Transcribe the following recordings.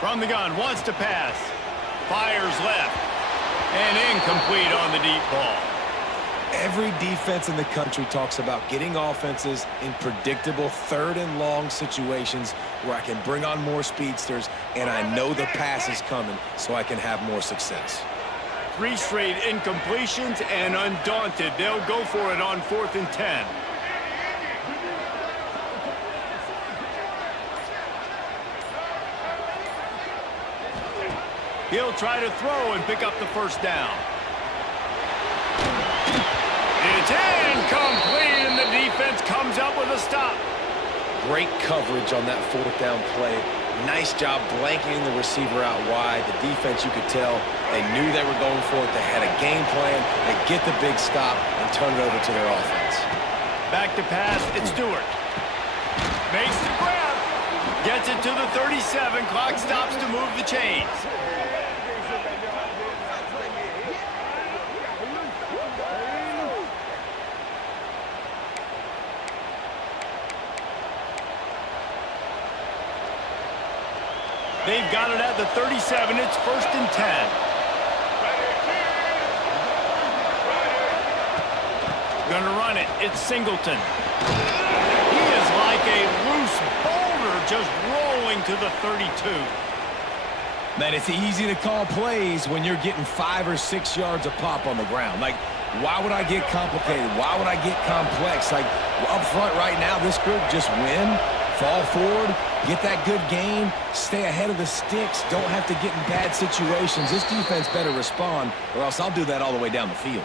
From the gun, wants to pass. Fires left. And incomplete on the deep ball. Every defense in the country talks about getting offenses in predictable third and long situations where I can bring on more speedsters and I know the pass is coming so I can have more success. 3 straight incompletions and undaunted. They'll go for it on 4th and 10. He'll try to throw and pick up the first down. It's incomplete, and the defense comes up with a stop. Great coverage on that 4th down play. Nice job blanketing the receiver out wide. The defense, you could tell, they knew they were going for it. They had a game plan. They get the big stop and turn it over to their offense. Back to pass, it's Stewart. Makes the grab. Gets it to the 37. Clock stops to move the chains. They've got it at the 37. It's 1st and 10. Gonna run it. It's Singleton. He is like a loose boulder just rolling to the 32. Man, it's easy to call plays when you're getting 5 or 6 yards a pop on the ground. Like, why would I get complicated? Why would I get complex? Like, up front right now, this group just win, fall forward, get that good game, stay ahead of the sticks, don't have to get in bad situations. This defense better respond, or else I'll do that all the way down the field.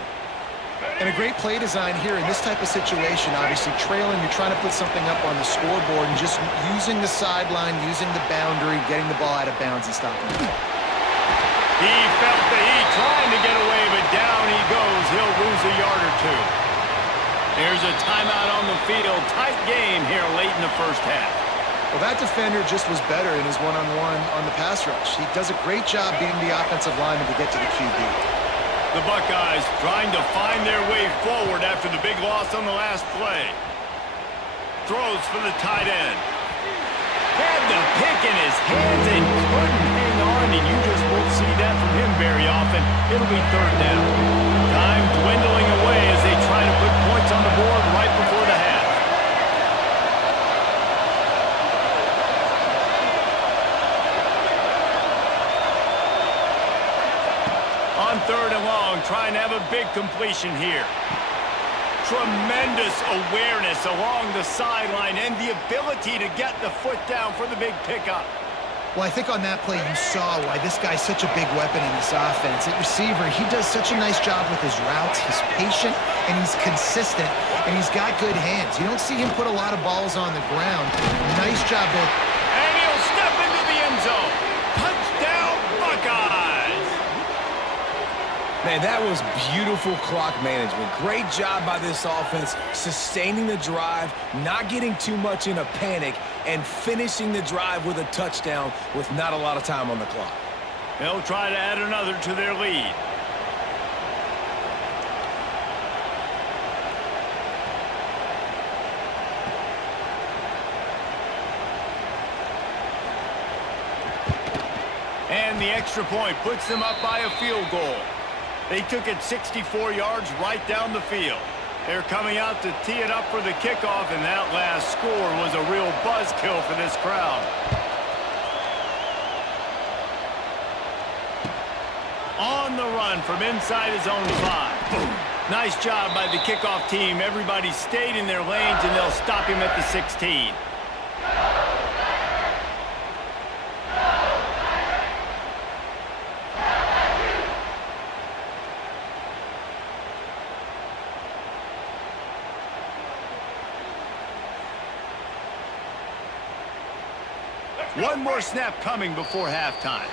And a great play design here in this type of situation. Obviously trailing, you're trying to put something up on the scoreboard and just using the sideline, using the boundary, getting the ball out of bounds and stopping it. He felt the heat trying to get away, but down he goes. He'll lose a yard or 2. Here's a timeout on the field. Tight game here late in the first half. Well, that defender just was better in his one-on-one on the pass rush. He does a great job beating the offensive lineman to get to the QB. The Buckeyes trying to find their way forward after the big loss on the last play. Throws for the tight end. Had the pick in his hands and couldn't hang on, and you just won't see that from him very often. It'll be 3rd down. Time dwindling away as they try to put points on the board right before the half. On 3rd and long, trying to have a big completion here. Tremendous awareness along the sideline and the ability to get the foot down for the big pickup. Well, I think on that play you saw why this guy's such a big weapon in this offense. At receiver, he does such a nice job with his routes. He's patient, and he's consistent, and he's got good hands. You don't see him put a lot of balls on the ground. Nice job there. And he'll step into the end zone. Touchdown, Buckeyes! Man, that was beautiful clock management. Great job by this offense, sustaining the drive, not getting too much in a panic, and finishing the drive with a touchdown with not a lot of time on the clock. They'll try to add another to their lead. And the extra point puts them up by a field goal. They took it 64 yards right down the field. They're coming out to tee it up for the kickoff, and that last score was a real buzzkill for this crowd. On the run from inside his own 5. Nice job by the kickoff team. Everybody stayed in their lanes, and they'll stop him at the 16. One more snap coming before halftime.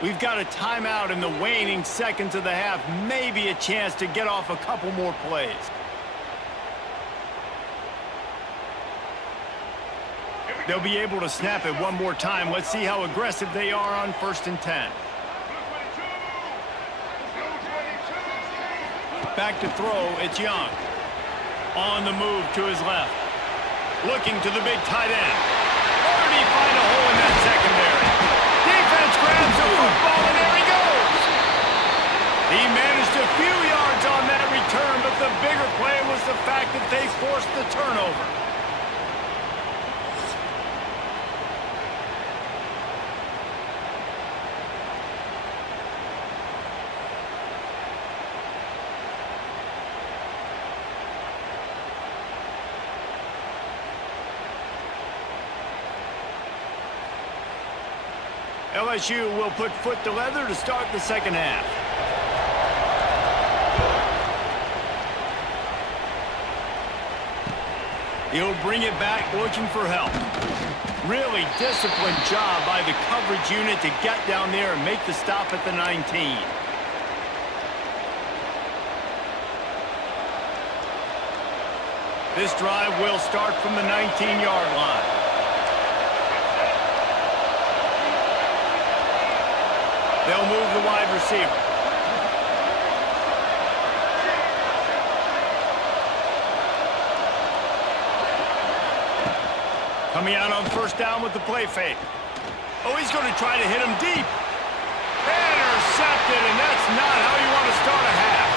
We've got a timeout in the waning seconds of the half. Maybe a chance to get off a couple more plays. They'll be able to snap it one more time. Let's see how aggressive they are on 1st and 10. Back to throw, it's Young. On the move to his left. Looking to the big tight end. Where did he find a hole in that secondary? Defense LSU will put foot to leather to start the second half. He'll bring it back looking for help. Really disciplined job by the coverage unit to get down there and make the stop at the 19. This drive will start from the 19-yard line. They'll move the wide receiver. Coming out on first down with the play fake. Oh, he's going to try to hit him deep. Intercepted, and that's not how you want to start a half.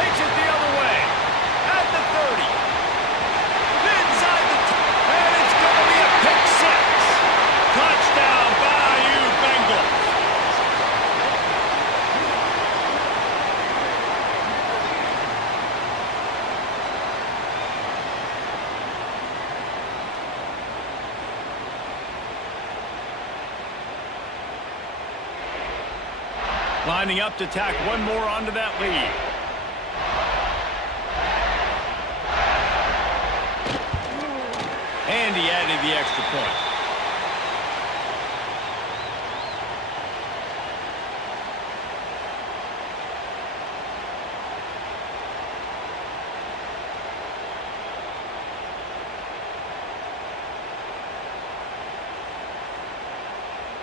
Takes it the other way. At the 30. Inside the and it's going to be a pick six. Touchdown, Bayou Bengals. Lining up to tack one more onto that lead. And he added the extra point.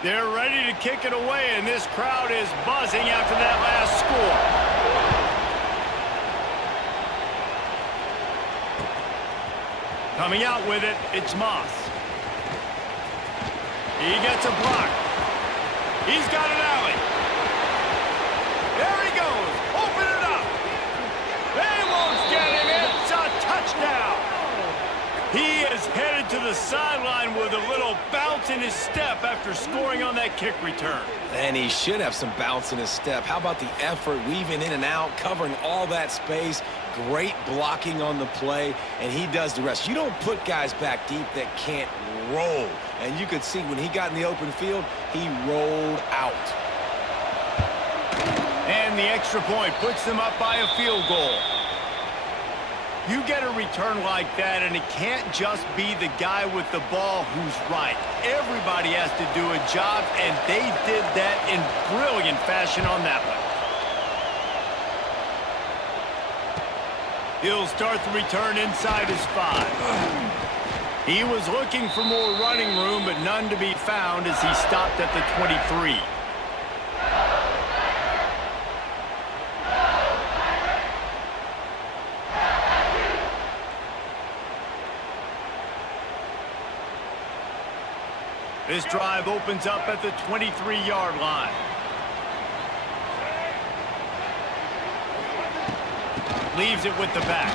They're ready to kick it away, and this crowd is buzzing after that last score. Coming out with it, it's Moss. He gets a block. He's got an alley. There he goes. Open it up. They won't get him. It's a touchdown. He is headed to the sideline with a little bounce in his step after scoring on that kick return. And he should have some bounce in his step. How about the effort, weaving in and out, covering all that space, great blocking on the play, and he does the rest. You don't put guys back deep that can't roll. And you could see when he got in the open field, he rolled out. And the extra point puts them up by a field goal. You get a return like that, and it can't just be the guy with the ball who's right. Everybody has to do a job, and they did that in brilliant fashion on that one. He'll start the return inside his 5. He was looking for more running room, but none to be found as he stopped at the 23. This drive opens up at the 23-yard line. Leaves it with the back.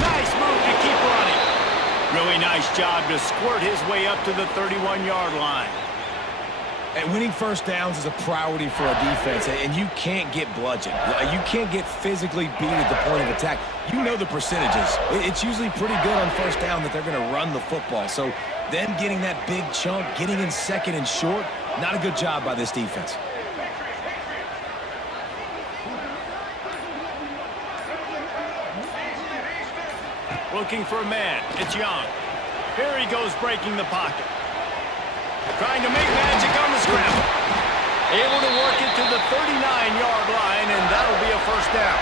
Nice move to keep running. Really nice job to squirt his way up to the 31-yard line. And winning first downs is a priority for a defense, and you can't get bludgeoned. You can't get physically beat at the point of attack. You know the percentages. It's usually pretty good on first down that they're going to run the football. So them getting that big chunk, getting in second and short, not a good job by this defense. Looking for a man. It's Young. Here he goes breaking the pocket. Trying to make magic on the scramble. Able to work it to the 39-yard line, and that'll be a first down.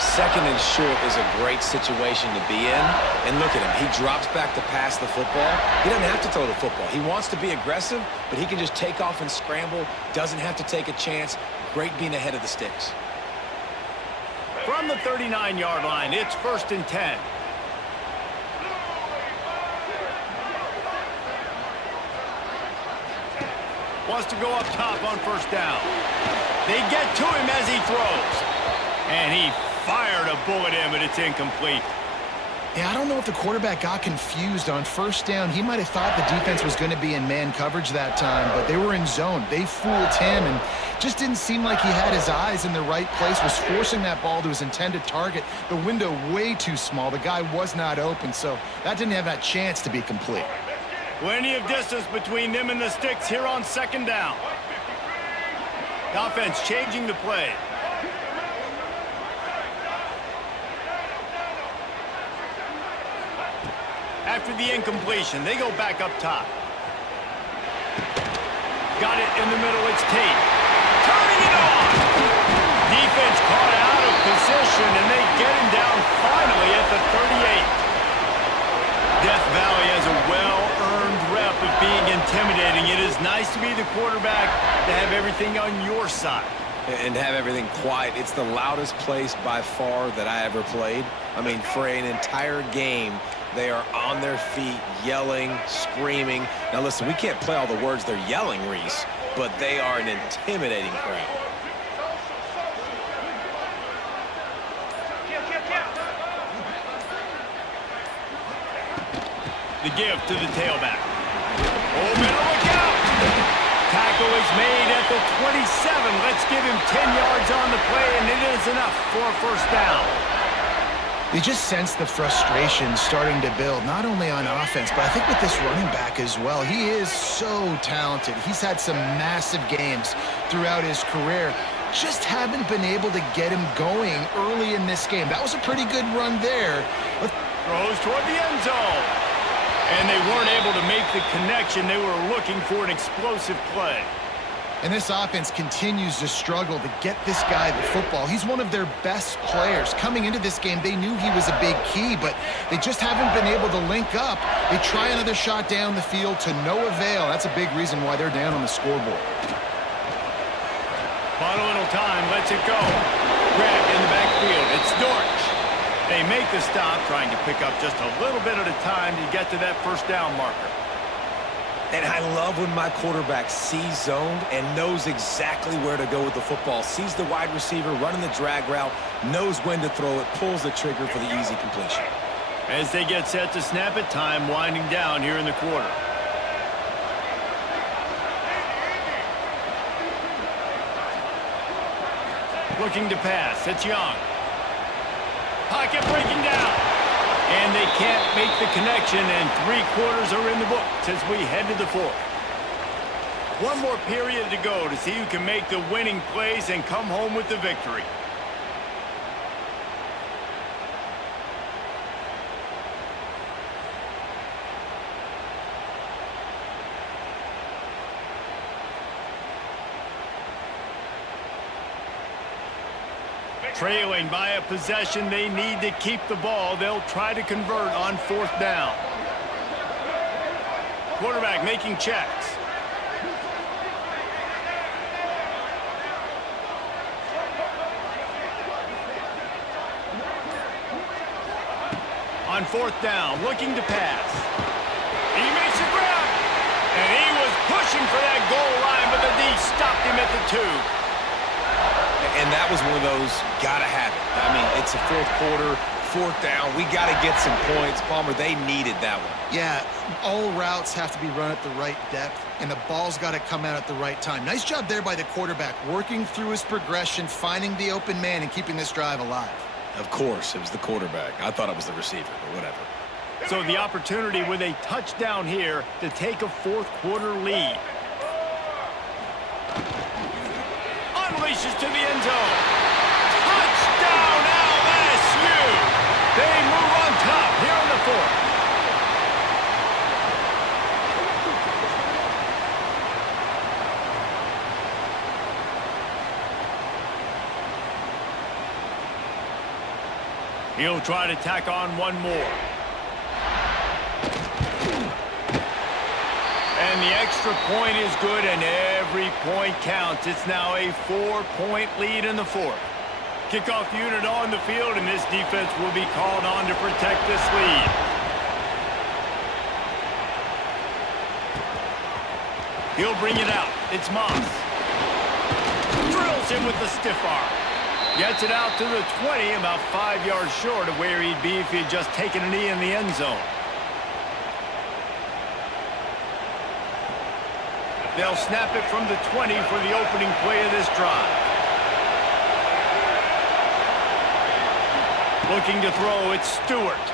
Second and short is a great situation to be in. And look at him. He drops back to pass the football. He doesn't have to throw the football. He wants to be aggressive, but he can just take off and scramble. Doesn't have to take a chance. Great being ahead of the sticks. From the 39-yard line, it's 1st and 10. Wants to go up top on first down. They get to him as he throws. And he fired a bullet in, but it's incomplete. Yeah, I don't know if the quarterback got confused on first down. He might have thought the defense was going to be in man coverage that time, but they were in zone. They fooled him and just didn't seem like he had his eyes in the right place, was forcing that ball to his intended target. The window way too small. The guy was not open, so that didn't have that chance to be complete. Plenty of distance between them and the sticks here on second down. The offense changing the play. After the incompletion, they go back up top. Got it in the middle, it's Tate. Turning it on! Defense caught out of position, and they get him down finally at the 38. Death Valley has a well-earned rep of being intimidating. It is nice to be the quarterback, to have everything on your side. And have everything quiet. It's the loudest place by far that I ever played. I mean, for an entire game, they are on their feet, yelling, screaming. Now, listen, we can't play all the words they're yelling, Reese, but they are an intimidating crowd. The give to the tailback. Oh, man, look out! Tackle is made at the 27. Let's give him 10 yards on the play, and it is enough for a first down. You just sense the frustration starting to build, not only on offense, but I think with this running back as well. He is so talented. He's had some massive games throughout his career. Just haven't been able to get him going early in this game. That was a pretty good run there. Throws toward the end zone. And they weren't able to make the connection. They were looking for an explosive play. And this offense continues to struggle to get this guy the football. He's one of their best players. Coming into this game, they knew he was a big key, but they just haven't been able to link up. They try another shot down the field to no avail. That's a big reason why they're down on the scoreboard. Bought a little time, lets it go. Grab in the backfield. It's Dortch. They make the stop, trying to pick up just a little bit at a time to get to that first down marker. And I love when my quarterback sees zoned and knows exactly where to go with the football. Sees the wide receiver running the drag route, knows when to throw it, pulls the trigger for the easy completion. As they get set to snap it, time winding down here in the quarter. Looking to pass, it's Young. Pocket breaking down. And they can't make the connection, and 3 quarters are in the books as we head to the fourth. One more period to go to see who can make the winning plays and come home with the victory. Trailing by a possession, they need to keep the ball. They'll try to convert on fourth down. Quarterback making checks. On fourth down, looking to pass. He makes a grab. And he was pushing for that goal line, but the D stopped him at the 2. And that was one of those gotta have it. I mean, it's the fourth quarter, fourth down. We gotta get some points. Palmer, they needed that one. Yeah, all routes have to be run at the right depth, and the ball's got to come out at the right time. Nice job there by the quarterback, working through his progression, finding the open man, and keeping this drive alive. Of course, it was the quarterback. I thought it was the receiver, but whatever. So the opportunity with a touchdown here to take a fourth quarter lead. Unleashes to the end zone. Touchdown LSU! They move on top here in the fourth. He'll try to tack on one more. And the extra point is good, and every point counts. It's now a 4-point lead in the fourth. Kickoff unit on the field, and this defense will be called on to protect this lead. He'll bring it out. It's Moss. Drills him with the stiff arm. Gets it out to the 20, about 5 yards short of where he'd be if he'd just taken a knee in the end zone. They'll snap it from the 20 for the opening play of this drive. Looking to throw, it's Stewart.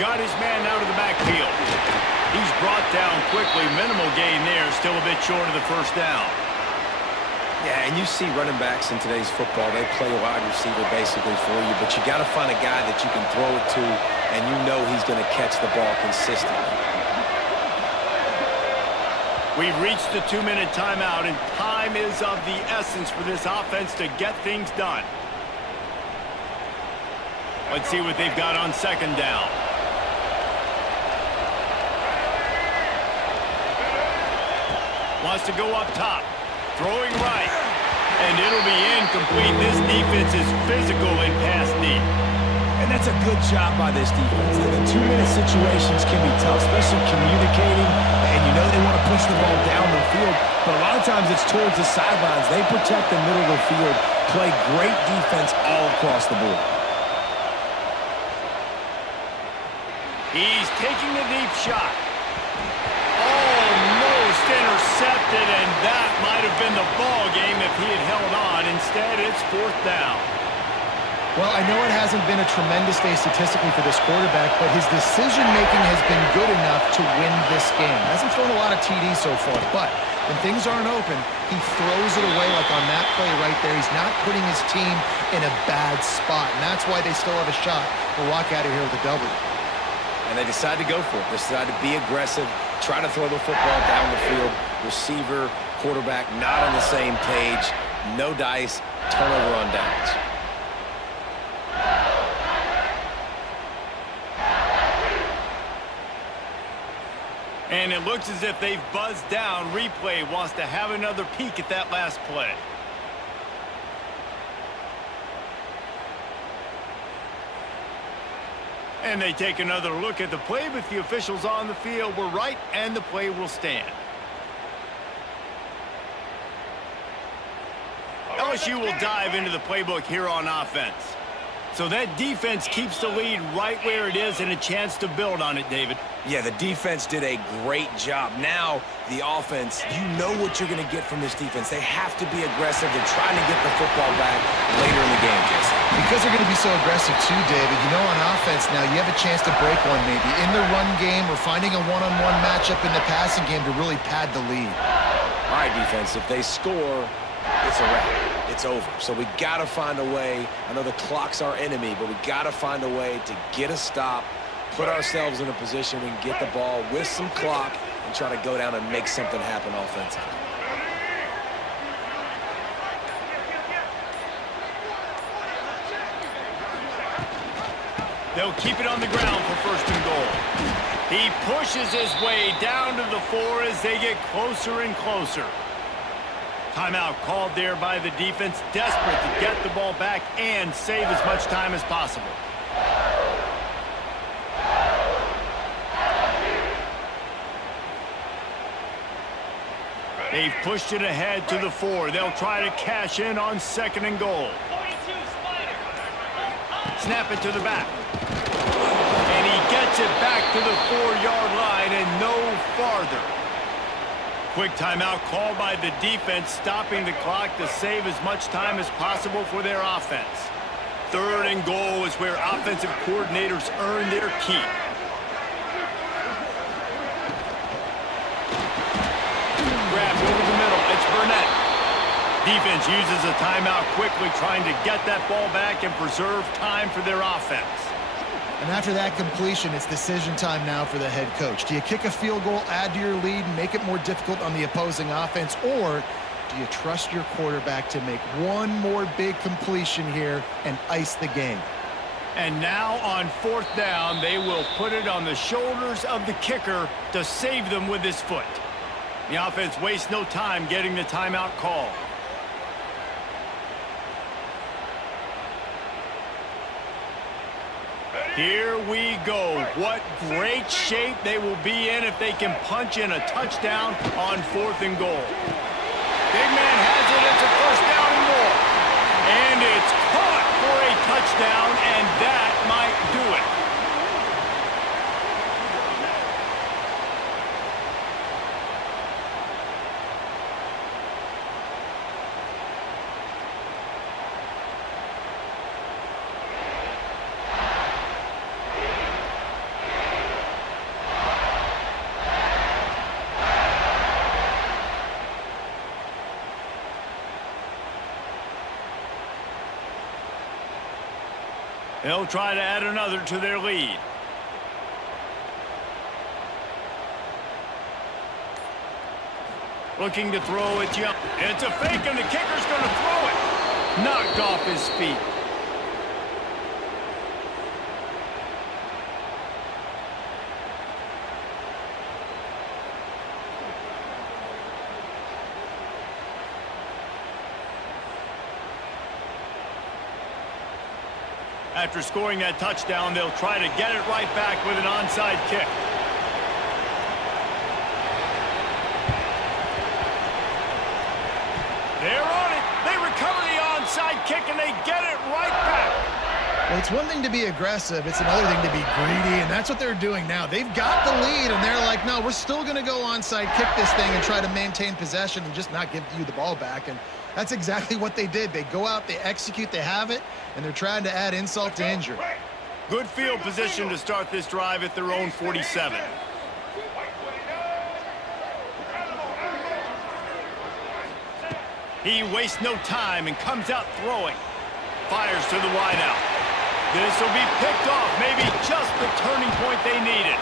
Got his man out of the backfield. He's brought down quickly. Minimal gain there, still a bit short of the first down. Yeah, and you see running backs in today's football, they play wide receiver basically for you, but you got to find a guy that you can throw it to, and you know he's going to catch the ball consistently. We've reached the 2-minute timeout, and time is of the essence for this offense to get things done. Let's see what they've got on second down. Wants to go up top. Throwing right. And it'll be incomplete. This defense is physical in pass deep. And that's a good job by this defense. The 2-minute situations can be tough, especially communicating. And you know they want to push the ball down the field. But a lot of times it's towards the sidelines. They protect the middle of the field. Play great defense all across the board. He's taking the deep shot. Almost intercepted, and that might have been the ball game if he had held on. Instead, it's fourth down. Well, I know it hasn't been a tremendous day statistically for this quarterback, but his decision-making has been good enough to win this game. Hasn't thrown a lot of TDs so far, but when things aren't open, he throws it away like on that play right there. He's not putting his team in a bad spot, and that's why they still have a shot to walk out of here with a W. And they decide to go for it. They decide to be aggressive, try to throw the football down the field. Receiver, quarterback, not on the same page. No dice, turnover on downs. And it looks as if they've buzzed down. Replay wants to have another peek at that last play. And they take another look at the play, but the officials on the field were right, and the play will stand. LSU will dive into the playbook here on offense. So that defense keeps the lead right where it is and a chance to build on it, David. Yeah, the defense did a great job. Now, the offense, you know what you're going to get from this defense. They have to be aggressive. They're trying to get the football back later in the game, Jason. Because they're going to be so aggressive too, David, you know on offense now you have a chance to break one maybe in the run game or finding a one-on-one matchup in the passing game to really pad the lead. All right, defense, if they score, it's a wrap. It's over. So we got to find a way. I know the clock's our enemy, but we got to find a way to get a stop, put ourselves in a position we can get the ball with some clock and try to go down and make something happen offensively. They'll keep it on the ground for first and goal. He pushes his way down to the 4 as they get closer and closer. Timeout called there by the defense, desperate to get the ball back and save as much time as possible. They've pushed it ahead to the 4. They'll try to cash in on second and goal. Snap it to the back. And he gets it back to the 4-yard line and no farther. Quick timeout called by the defense, stopping the clock to save as much time as possible for their offense. Third and goal is where offensive coordinators earn their keep. Grabbed over the middle. It's Burnett. Defense uses a timeout quickly, trying to get that ball back and preserve time for their offense. And after that completion, it's decision time now for the head coach. Do you kick a field goal, add to your lead, and make it more difficult on the opposing offense, or do you trust your quarterback to make one more big completion here and ice the game? And now on fourth down, they will put it on the shoulders of the kicker to save them with his foot. The offense wastes no time getting the timeout call. Here we go. What great shape they will be in if they can punch in a touchdown on fourth and goal. Big man has it. It's a first down and more. And it's caught for a touchdown, and that might do it. They'll try to add another to their lead. Looking to throw it, jump. It's a fake, and the kicker's going to throw it. Knocked off his feet. After scoring that touchdown, they'll try to get it right back with an onside kick. They're on it. They recover the onside kick, and they get it right back. Well, it's one thing to be aggressive. It's another thing to be greedy, and that's what they're doing now. They've got the lead, and they're like, no, we're still going to go onside kick this thing and try to maintain possession and just not give you the ball back. And that's exactly what they did. They go out, they execute, they have it, and they're trying to add insult to injury. Good field position to start this drive at their own 47. He wastes no time and comes out throwing. Fires to the wideout. This will be picked off, maybe just the turning point they needed.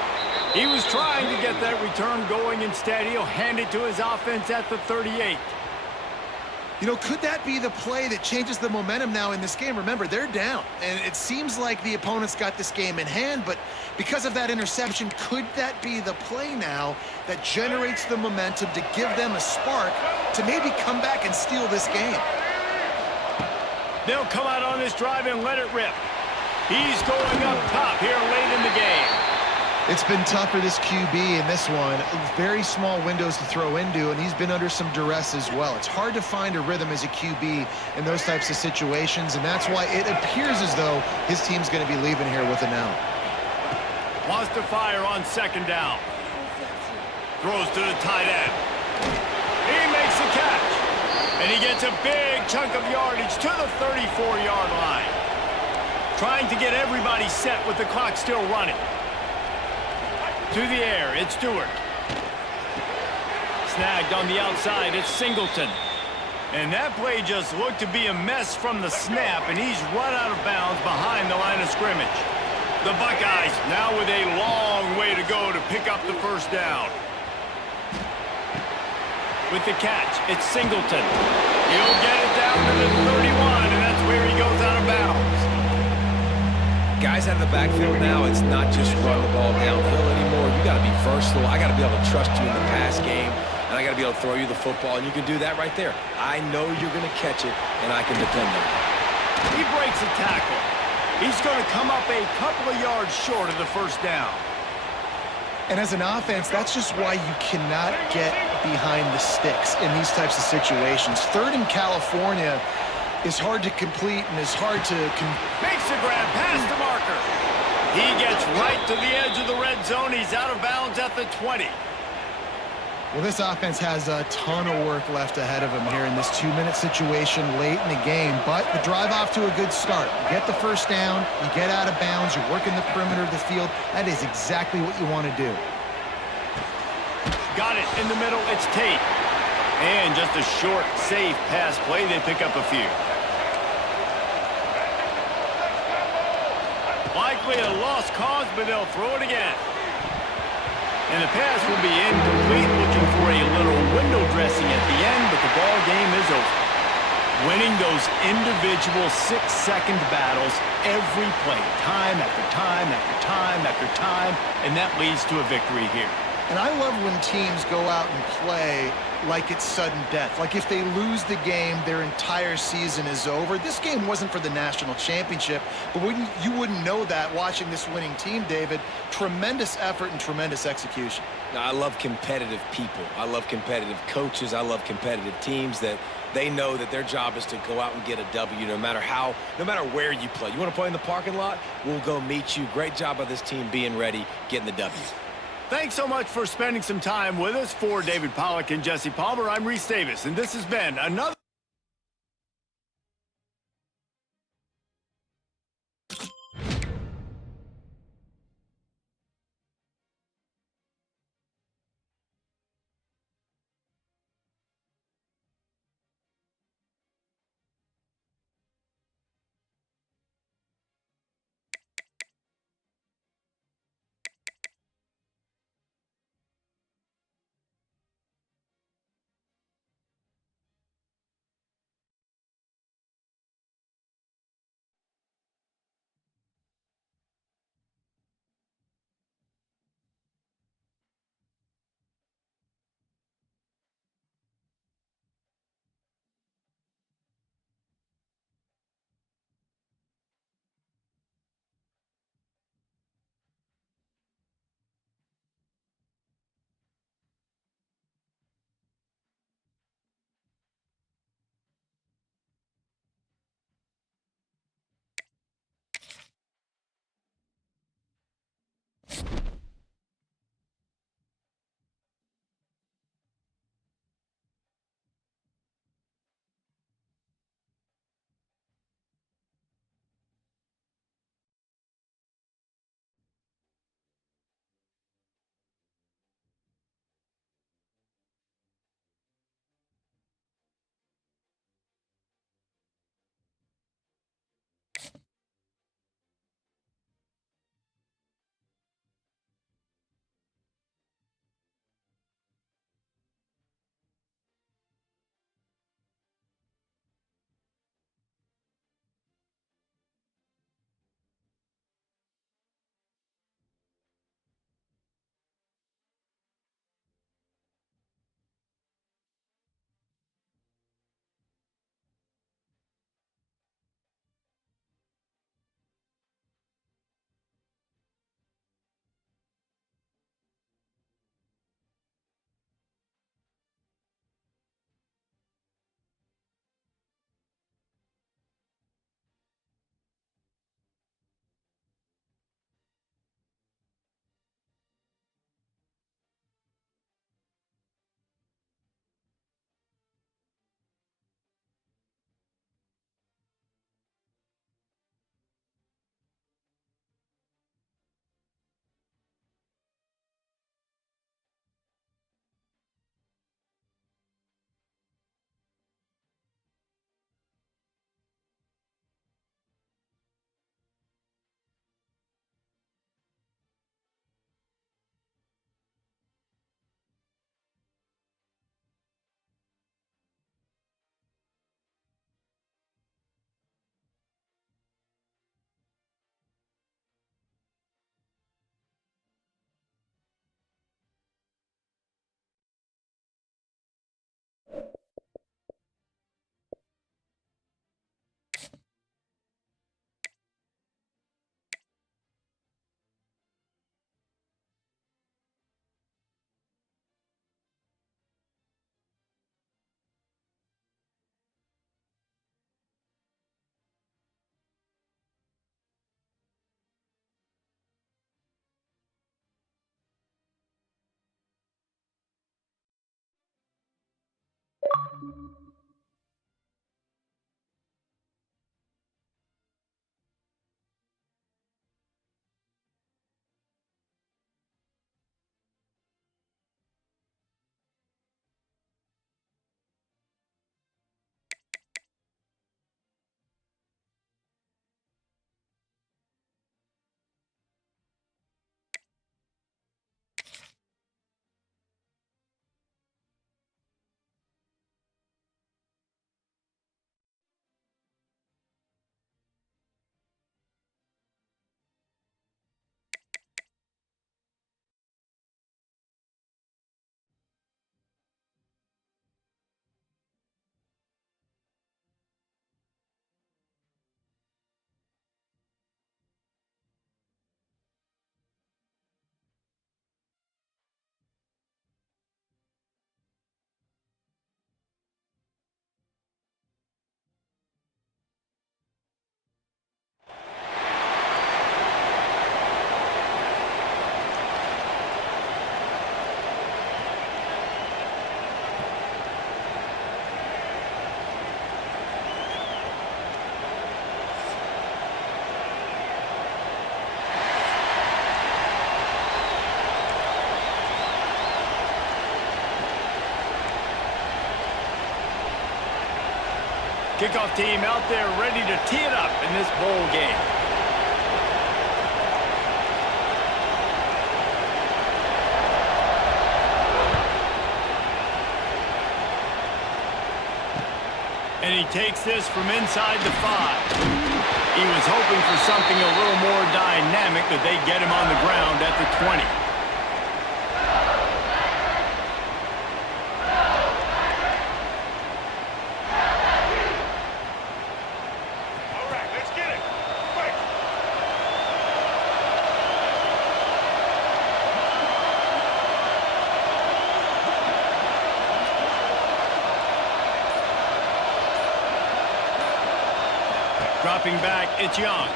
He was trying to get that return going. Instead, he'll hand it to his offense at the 38. You know, could that be the play that changes the momentum now in this game? Remember, they're down, and it seems like the opponent's got this game in hand, but because of that interception, could that be the play now that generates the momentum to give them a spark to maybe come back and steal this game? They'll come out on this drive and let it rip. He's going up top here late in the game. It's been tough for this QB in this one. Very small windows to throw into, and he's been under some duress as well. It's hard to find a rhythm as a QB in those types of situations, and that's why it appears as though his team's going to be leaving here with an out. Wants to fire on second down. Throws to the tight end. He makes the catch. And he gets a big chunk of yardage to the 34-yard line. Trying to get everybody set with the clock still running. To the air, it's Stewart. Snagged on the outside, it's Singleton. And that play just looked to be a mess from the snap, and he's run out of bounds behind the line of scrimmage. The Buckeyes now with a long way to go to pick up the first down. With the catch, it's Singleton. He'll get it down to the 31, and that's where he goes out of bounds. Guys out of the backfield now, it's not just run the ball downhill anymore. You got to be versatile. I got to be able to trust you in the pass game, and I got to be able to throw you the football, and you can do that right there. I know you're going to catch it, and I can depend on it. He breaks a tackle. He's going to come up a couple of yards short of the first down. And as an offense, that's just why you cannot get behind the sticks in these types of situations. Third in California is hard to complete and is hard to... Makes the grab past the marker. He gets right to the edge of the red zone. He's out of bounds at the 20. Well, this offense has a ton of work left ahead of them here in this 2-minute situation late in the game, but the drive off to a good start. You get the first down, you get out of bounds, you're working the perimeter of the field. That is exactly what you want to do. Got it in the middle, it's Tate. And just a short, safe pass play, they pick up a few. Likely a lost cause, but they'll throw it again. And the pass will be incomplete, looking for a little window dressing at the end, but the ball game is over. Winning those individual 6-second battles every play, time after time after time after time, and that leads to a victory here. And I love when teams go out and play like it's sudden death. Like if they lose the game, their entire season is over. This game wasn't for the national championship, but you wouldn't know that watching this winning team, David. Tremendous effort and tremendous execution. Now, I love competitive people. I love competitive coaches. I love competitive teams that they know that their job is to go out and get a W no matter where you play. You want to play in the parking lot? We'll go meet you. Great job by this team being ready, getting the W. Thanks so much for spending some time with us. For David Pollack and Jesse Palmer, I'm Reese Davis, and this has been another Kickoff team out there ready to tee it up in this bowl game. And he takes this from inside the 5. He was hoping for something a little more dynamic, that they get him on the ground at the 20. All right, let's get it. Quick. Dropping back, it's Young.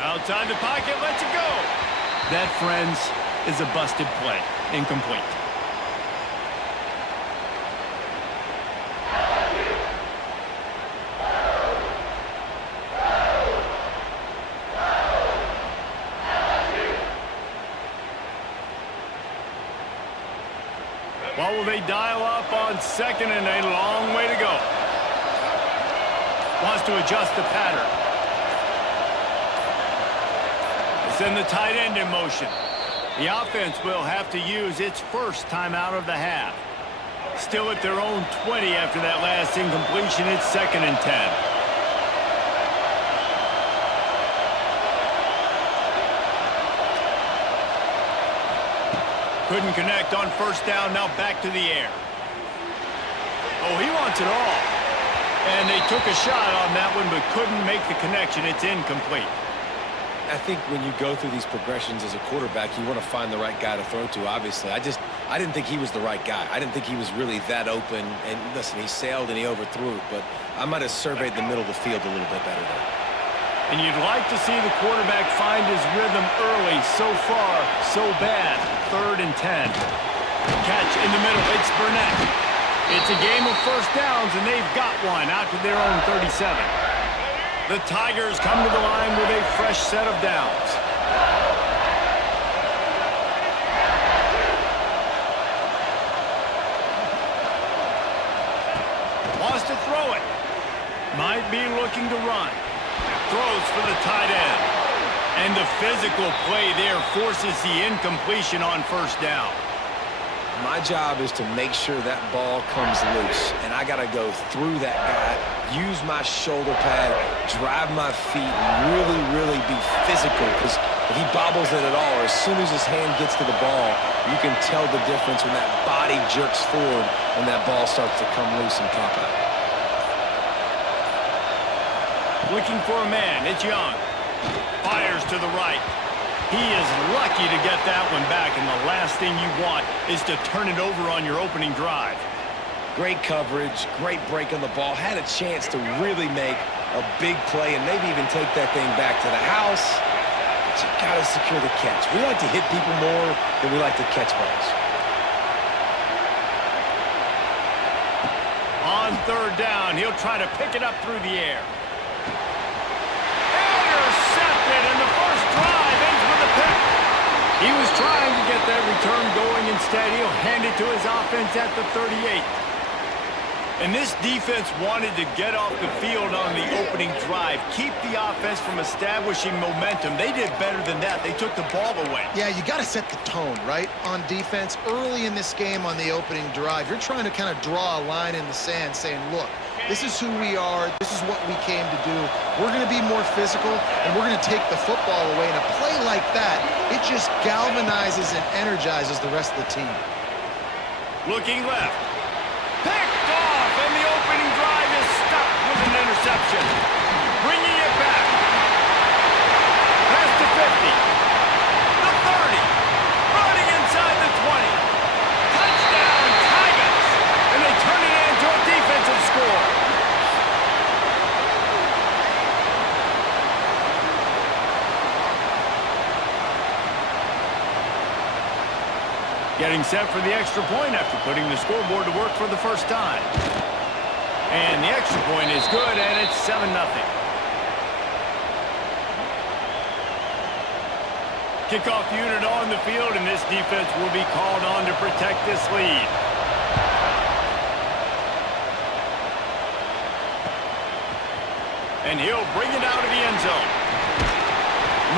Outside the pocket, lets it go. That, friends, is a busted play. Incomplete. What will they dial up on second, and a long way to go? Wants to adjust the pattern. Send the tight end in motion. The offense will have to use its first timeout of the half. Still at their own 20 after that last incompletion. It's 2nd and 10. Couldn't connect on first down. Now back to the air. Oh, he wants it all. And they took a shot on that one, but couldn't make the connection. It's incomplete. I think when you go through these progressions as a quarterback, you want to find the right guy to throw to, obviously. I didn't think he was the right guy. I didn't think he was really that open. And listen, he sailed and he overthrew it, but I might have surveyed the middle of the field a little bit better there. And you'd like to see the quarterback find his rhythm early. So far, so bad. 3rd and 10. Catch in the middle. It's Burnett. It's a game of first downs, and they've got one out to their own 37. The Tigers come to the line with a fresh set of downs. Wants to throw it. Might be looking to run. Throws for the tight end. And the physical play there forces the incompletion on first down. My job is to make sure that ball comes loose, and I got to go through that guy, use my shoulder pad, drive my feet, and really be physical, because if he bobbles it at all, or as soon as his hand gets to the ball, you can tell the difference when that body jerks forward and that ball starts to come loose and pop out. Looking for a man, it's Young. Fires to the right. He is lucky to get that one back, and the last thing you want is to turn it over on your opening drive. Great coverage, great break on the ball, had a chance to really make a big play and maybe even take that thing back to the house. But you got to secure the catch. We like to hit people more than we like to catch balls. On 3rd down, he'll try to pick it up through the air. Intercepted, and the first drive ends with a pick. He was trying to get that return going. Instead, he'll hand it to his offense at the 38. And this defense wanted to get off the field on the opening drive, keep the offense from establishing momentum. They did better than that. They took the ball away. Yeah, you got to set the tone, right, on defense. Early in this game on the opening drive, you're trying to kind of draw a line in the sand saying, look, this is who we are. This is what we came to do. We're going to be more physical, and we're going to take the football away. And a play like that, it just galvanizes and energizes the rest of the team. Looking left. Picked off, and the opening drive is stopped with an interception. Bringing it back. Past the 50. The 30. Running inside the 20. Touchdown, Tigers. And they turn it into a defensive score. Getting set for the extra point after putting the scoreboard to work for the first time. And the extra point is good, and it's 7-0. Kickoff unit on the field, and this defense will be called on to protect this lead. And he'll bring it out of the end zone.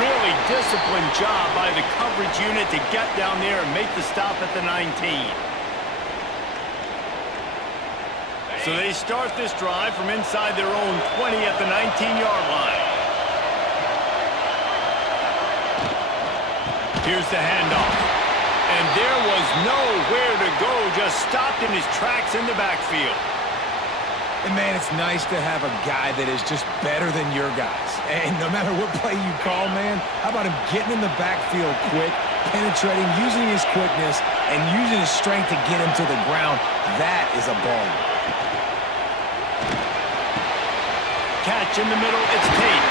Really disciplined job by the coverage unit to get down there and make the stop at the 19. So they start this drive from inside their own 20 at the 19-yard line. Here's the handoff. And there was nowhere to go, just stopped in his tracks in the backfield. And, man, it's nice to have a guy that is just better than your guys. And no matter what play you call, man, how about him getting in the backfield quick, penetrating, using his quickness, and using his strength to get him to the ground. That is a baller. Catch in the middle, it's Tate.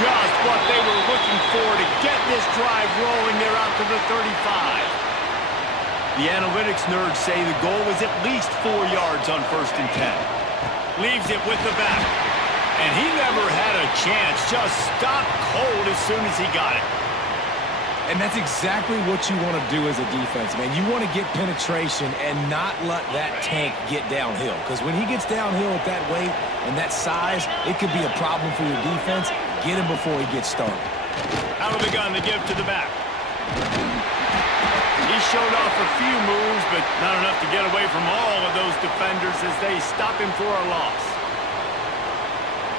Just what they were looking for to get this drive rolling. They're out to the 35. The analytics nerds say the goal was at least 4 yards on 1st and 10. Leaves it with the back. And he never had a chance. Just stopped cold as soon as he got it. And that's exactly what you want to do as a defense, man. You want to get penetration and not let that tank get downhill. Because when he gets downhill at that weight and that size, it could be a problem for your defense. Get him before he gets started. Out of the gun to give to the back. He showed off a few moves, but not enough to get away from all of those defenders as they stop him for a loss.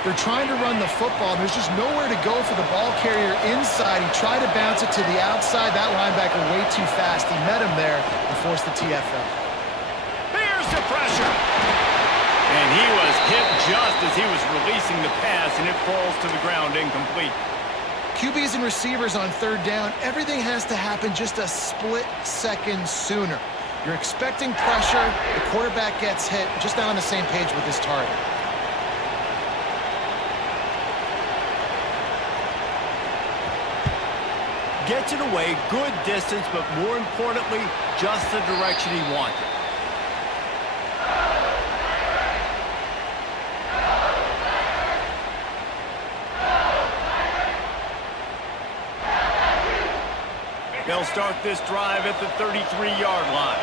They're trying to run the football. There's just nowhere to go for the ball carrier inside. He tried to bounce it to the outside. That linebacker way too fast. He met him there and forced the TFL. Here's the pressure. And he was hit just as he was releasing the pass, and it falls to the ground incomplete. QBs and receivers on 3rd down, everything has to happen just a split second sooner. You're expecting pressure, the quarterback gets hit, just not on the same page with his target. Gets it away, good distance, but more importantly, just the direction he wanted. They'll start this drive at the 33-yard line.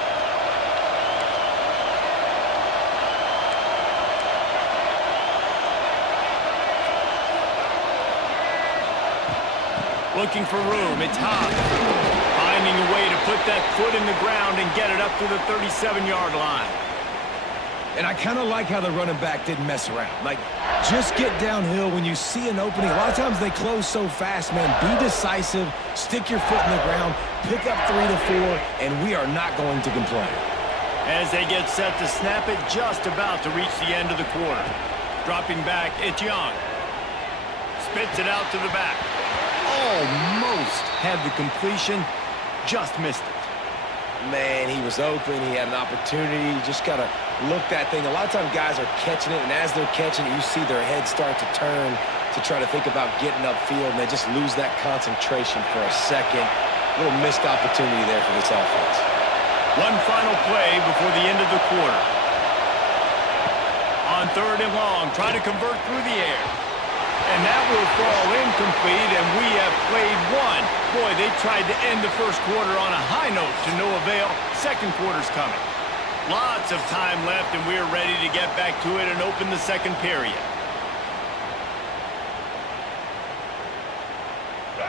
Looking for room, it's Hop. Finding a way to put that foot in the ground and get it up to the 37-yard line. And I kind of like how the running back didn't mess around. Like, just get downhill when you see an opening. A lot of times they close so fast, man. Be decisive, stick your foot in the ground, pick up 3 to 4, and we are not going to complain. As they get set to snap it, just about to reach the end of the quarter. Dropping back, it's Young. Spits it out to the back. Almost had the completion, just missed it. Man, he was open. He had an opportunity. You just got to look that thing. A lot of times guys are catching it, and as they're catching it, you see their head start to turn to try to think about getting upfield, and they just lose that concentration for a second. A little missed opportunity there for this offense. One final play before the end of the quarter. On 3rd and long, try to convert through the air. And that will fall incomplete, and we have played one. Boy, they tried to end the first quarter on a high note to no avail. Second quarter's coming. Lots of time left, and we're ready to get back to it and open the second period.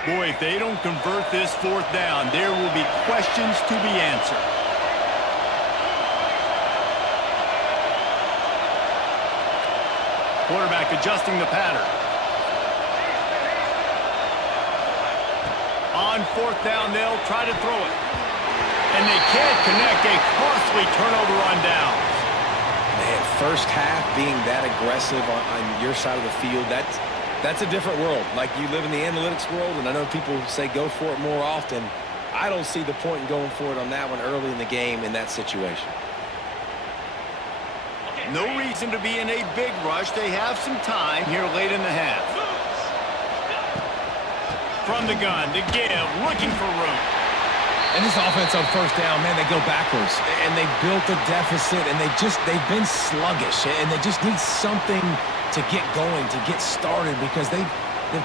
Boy, if they don't convert this 4th down, there will be questions to be answered. Quarterback adjusting the pattern. On 4th down, they'll try to throw it. And they can't connect. A costly turnover on downs. Man, first half being that aggressive on your side of the field, that's a different world. Like, you live in the analytics world, and I know people say go for it more often. I don't see the point in going for it on that one early in the game in that situation. No reason to be in a big rush. They have some time here late in the half. From the gun to give, looking for room. And this offense on 1st down, man, they go backwards. And they built a deficit, and they've been sluggish. And they just need something to get going, to get started, because they've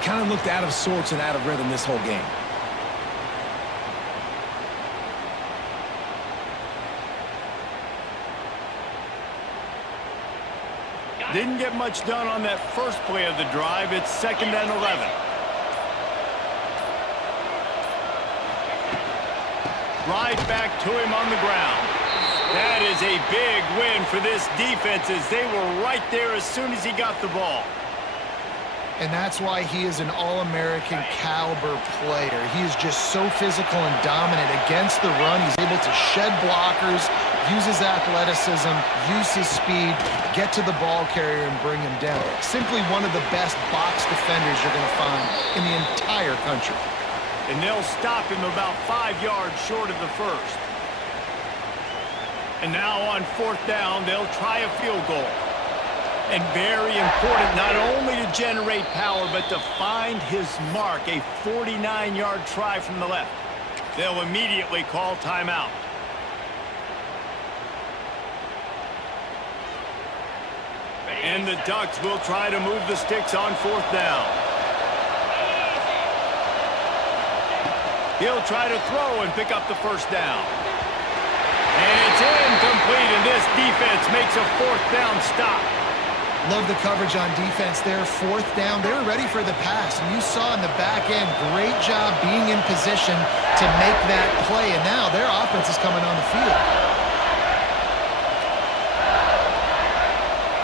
kind of looked out of sorts and out of rhythm this whole game. Didn't get much done on that first play of the drive. It's 2nd and 11. Right back to him on the ground. That is a big win for this defense as they were right there as soon as he got the ball. And that's why he is an All-American caliber player. He is just so physical and dominant against the run. He's able to shed blockers, use his athleticism, use his speed, get to the ball carrier and bring him down. Simply one of the best box defenders you're going to find in the entire country. And they'll stop him about 5 yards short of the first. And now on 4th down, they'll try a field goal. And very important not only to generate power, but to find his mark, a 49-yard try from the left. They'll immediately call timeout. And the Ducks will try to move the sticks on 4th down. He'll try to throw and pick up the first down. And it's incomplete, and this defense makes a 4th down stop. Love the coverage on defense there. 4th down, they were ready for the pass. And you saw in the back end, great job being in position to make that play. And now their offense is coming on the field.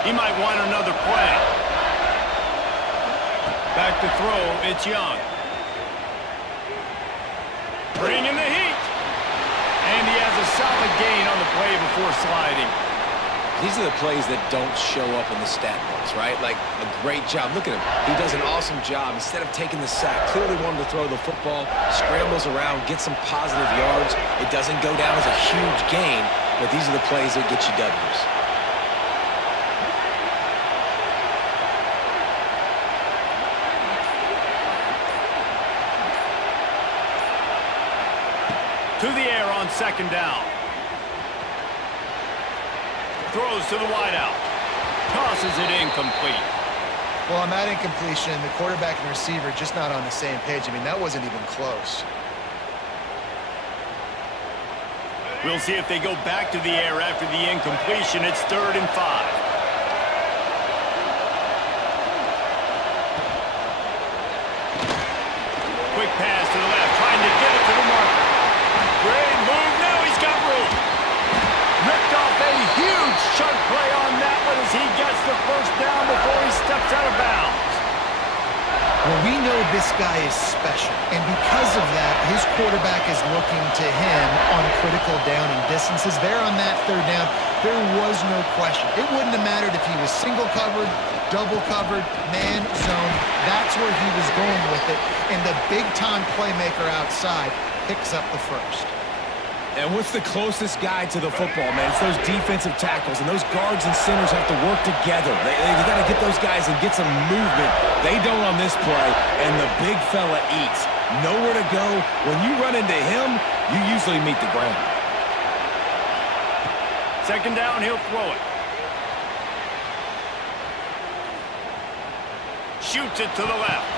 He might want another play. Back to throw, it's Young. Bringing the heat. And he has a solid gain on the play before sliding. These are the plays that don't show up in the stat books, right? Like a great job. Look at him. He does an awesome job. Instead of taking the sack, clearly wanted to throw the football, scrambles around, gets some positive yards. It doesn't go down as a huge gain, but these are the plays that get you W's. To the air on 2nd down. Throws to the wideout. Tosses it incomplete. Well, on that incompletion, the quarterback and receiver just not on the same page. I mean, that wasn't even close. We'll see if they go back to the air after the incompletion. It's 3rd and 5. Quick pass to the left, trying to get it to the marker. Great move. Now he's got room. Ripped off a huge chunk play on that one as he gets the first down before he steps out of bounds. Well, we know this guy is special, and because of that, his quarterback is looking to him on critical down and distances. There on that 3rd down, there was no question. It wouldn't have mattered if he was single covered, double covered, man zone. That's where he was going with it, and the big-time playmaker outside picks up the first. And what's the closest guy to the football, man? It's those defensive tackles, and those guards and centers have to work together. They got to get those guys and get some movement. They don't on this play, and the big fella eats. Nowhere to go. When you run into him, you usually meet the ground. 2nd down, he'll throw it. Shoots it to the left.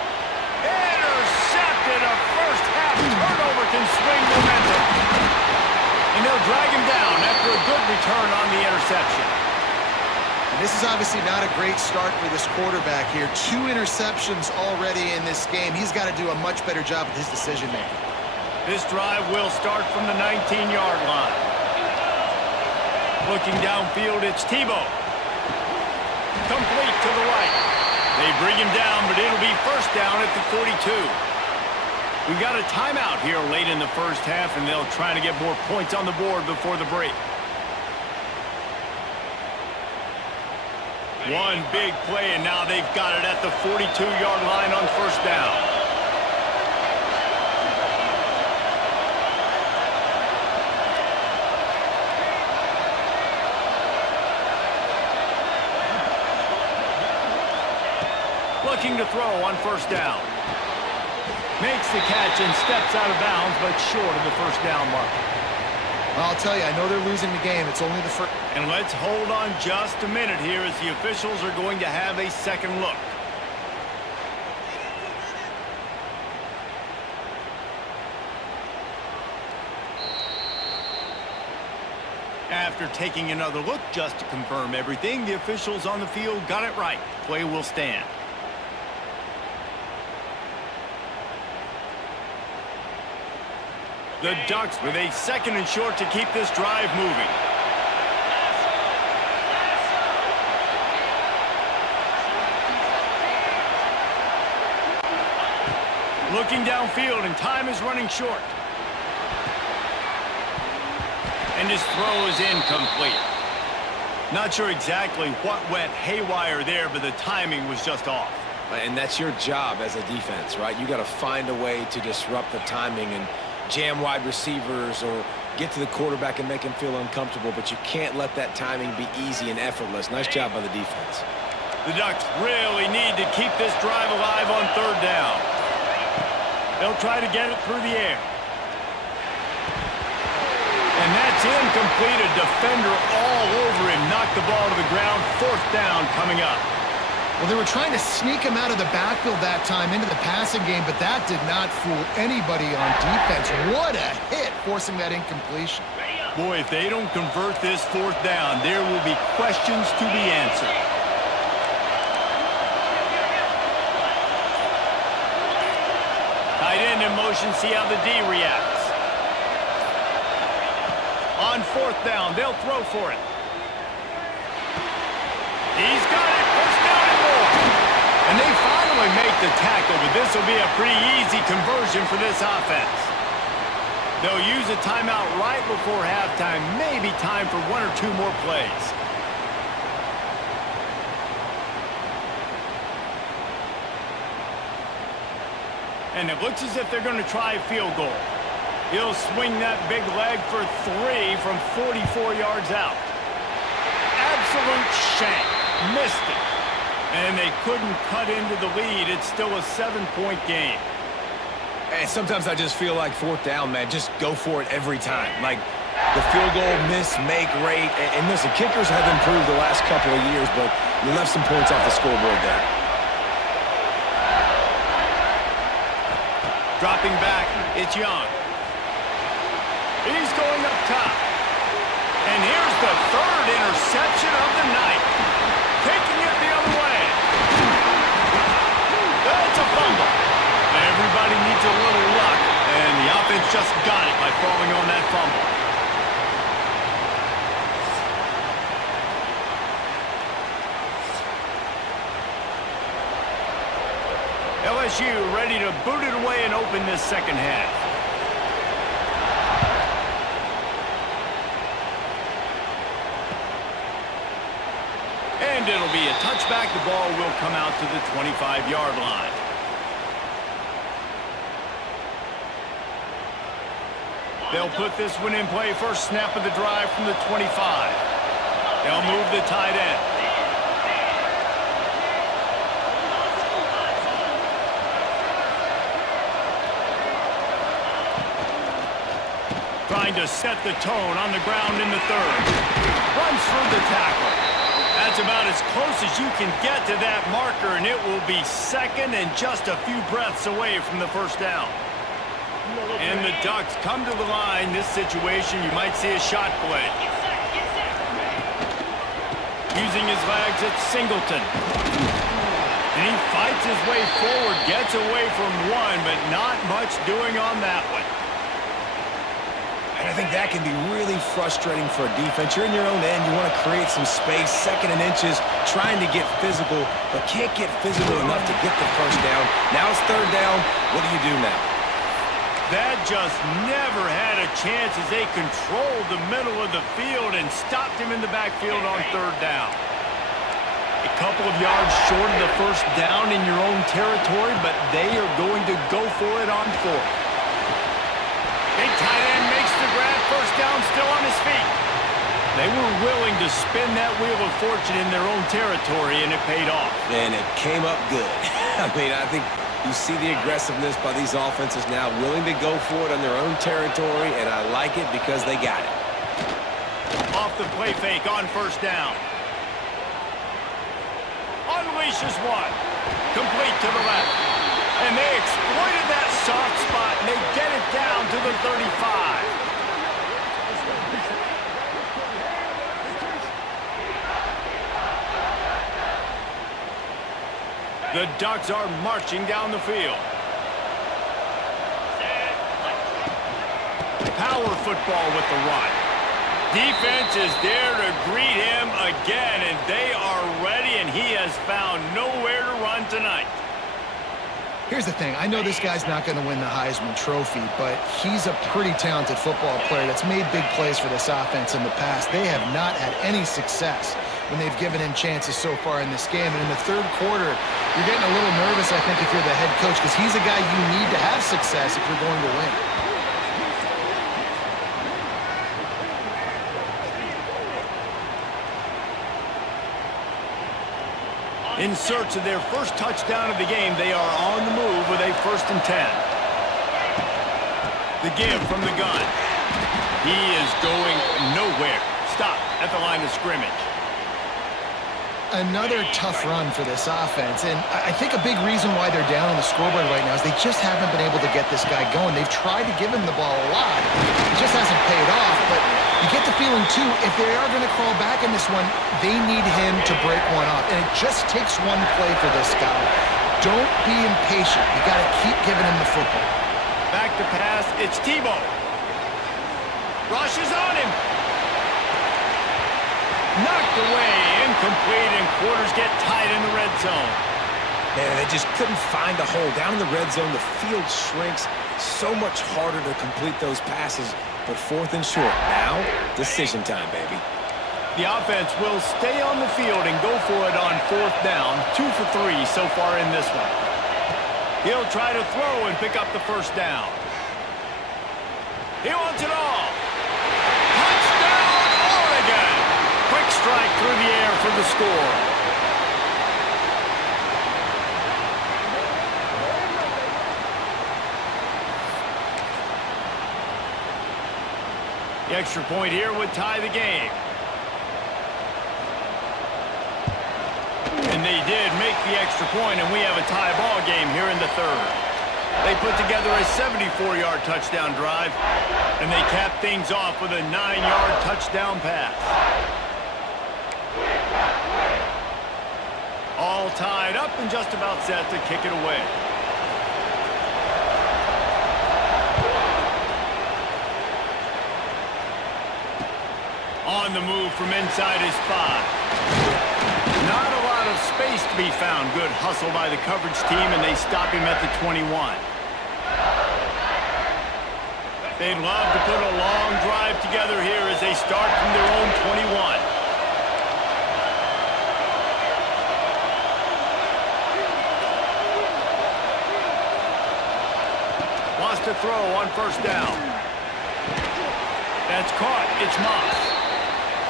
Intercepted. A first-half turnover can swing momentum. And they'll drag him down after a good return on the interception. And this is obviously not a great start for this quarterback here. 2 interceptions already in this game. He's got to do a much better job with his decision-making. This drive will start from the 19-yard line. Looking downfield, it's Tebow. Complete to the right. They bring him down, but it'll be first down at the 42. We've got a timeout here late in the first half, and they'll try to get more points on the board before the break. One big play, and now they've got it at the 42-yard line on first down. Looking to throw on first down. Makes the catch and steps out of bounds, but short of the first down mark. Well, I'll tell you, I know they're losing the game. It's only the first. And let's hold on just a minute here as the officials are going to have a second look. After taking another look just to confirm everything, the officials on the field got it right. Play will stand. The Ducks with a 2nd and short to keep this drive moving. Looking downfield, and time is running short. And his throw is incomplete. Not sure exactly what went haywire there, but the timing was just off. And that's your job as a defense, right? You got to find a way to disrupt the timing and jam wide receivers or get to the quarterback and make him feel uncomfortable, but you can't let that timing be easy and effortless. Nice job by the defense. The Ducks really need to keep this drive alive on 3rd down. They'll try to get it through the air. And that's incomplete. A defender all over him. Knocked the ball to the ground. 4th down coming up. Well, they were trying to sneak him out of the backfield that time into the passing game, but that did not fool anybody on defense. What a hit, forcing that incompletion. Boy, if they don't convert this 4th down, there will be questions to be answered. Tight end in motion, see how the D reacts. On 4th down, they'll throw for it. He's got it, 1st down and more. And they finally make the tackle, but this will be a pretty easy conversion for this offense. They'll use a timeout right before halftime, maybe time for 1 or 2 more plays. And it looks as if they're going to try a field goal. He'll swing that big leg for 3 from 44 yards out. Absolute shank. Missed it. And they couldn't cut into the lead. It's still a 7-point game. And sometimes I just feel like 4th down, man, just go for it every time. Like the field goal miss-make rate. And listen, kickers have improved the last couple of years, but you left some points off the scoreboard there. Dropping back, it's Young. He's going up top. And here's the 3rd interception of the night. Taking it the other way. That's a fumble. Everybody needs a little luck, and the offense just got it by falling on that fumble. LSU ready to boot it away and open this 2nd half. And it'll be a touchback. The ball will come out to the 25-yard line. They'll put this one in play. First snap of the drive from the 25. They'll move the tight end. Trying to set the tone on the ground in the 3rd. Runs through the tackle. That's about as close as you can get to that marker, and it will be 2nd and just a few breaths away from the 1st down. And the Ducks come to the line. This situation, you might see a shot play. Using his legs, it's Singleton. And he fights his way forward, gets away from one, but not much doing on that one. And I think that can be really frustrating for a defense. You're in your own end. You want to create some space, 2nd and inches, trying to get physical, but can't get physical enough to get the 1st down. Now it's 3rd down. What do you do now? That just never had a chance as they controlled the middle of the field and stopped him in the backfield on 3rd down. A couple of yards short of the 1st down in your own territory, but they are going to go for it on 4th. Big tight end makes the grab. 1st down, still on his feet. They were willing to spin that wheel of fortune in their own territory, and it paid off. And it came up good. I mean, I think you see the aggressiveness by these offenses now, willing to go for it on their own territory, and I like it because they got it. Off the play fake on 1st down. Unleashes one. Complete to the left. And they exploited that soft spot, and they get it down to the 35. The Ducks are marching down the field. Power football with the run. Defense is there to greet him again, and they are ready, and he has found nowhere to run tonight. Here's the thing. I know this guy's not going to win the Heisman Trophy, but he's a pretty talented football player that's made big plays for this offense in the past. They have not had any success when they've given him chances so far in this game. And in the third quarter, you're getting a little nervous, I think, if you're the head coach, because he's a guy you need to have success if you're going to win. In search of their first touchdown of the game, they are on the move with a 1st and 10. The give from the gun. He is going nowhere. Stop at the line of scrimmage. Another tough run for this offense, and I think a big reason why they're down on the scoreboard right now is they just haven't been able to get this guy going. They've tried to give him the ball a lot. It just hasn't paid off, but you get the feeling, too, if they are going to crawl back in this one, they need him to break one off, and it just takes one play for this guy. Don't be impatient. You got to keep giving him the football. Back to pass. It's Tebow. Rush is on him. Knocked away, incomplete, and quarters get tight in the red zone. Man, they just couldn't find a hole. Down in the red zone, the field shrinks. So much harder to complete those passes, but 4th and short. Now, decision time, baby. The offense will stay on the field and go for it on 4th down. 2 for 3 so far in this one. He'll try to throw and pick up the 1st down. He wants it all. Touchdown, Oregon! Quick strike through the air for the score. The extra point here would tie the game. And they did make the extra point, and we have a tie ball game here in the 3rd. They put together a 74-yard touchdown drive, and they cap things off with a 9-yard touchdown pass. All tied up and just about set to kick it away. On the move from inside his 5. Not a lot of space to be found. Good hustle by the coverage team, and they stop him at the 21. They'd love to put a long drive together here as they start from their own 21. Wants to throw on 1st down. That's caught. It's Moss.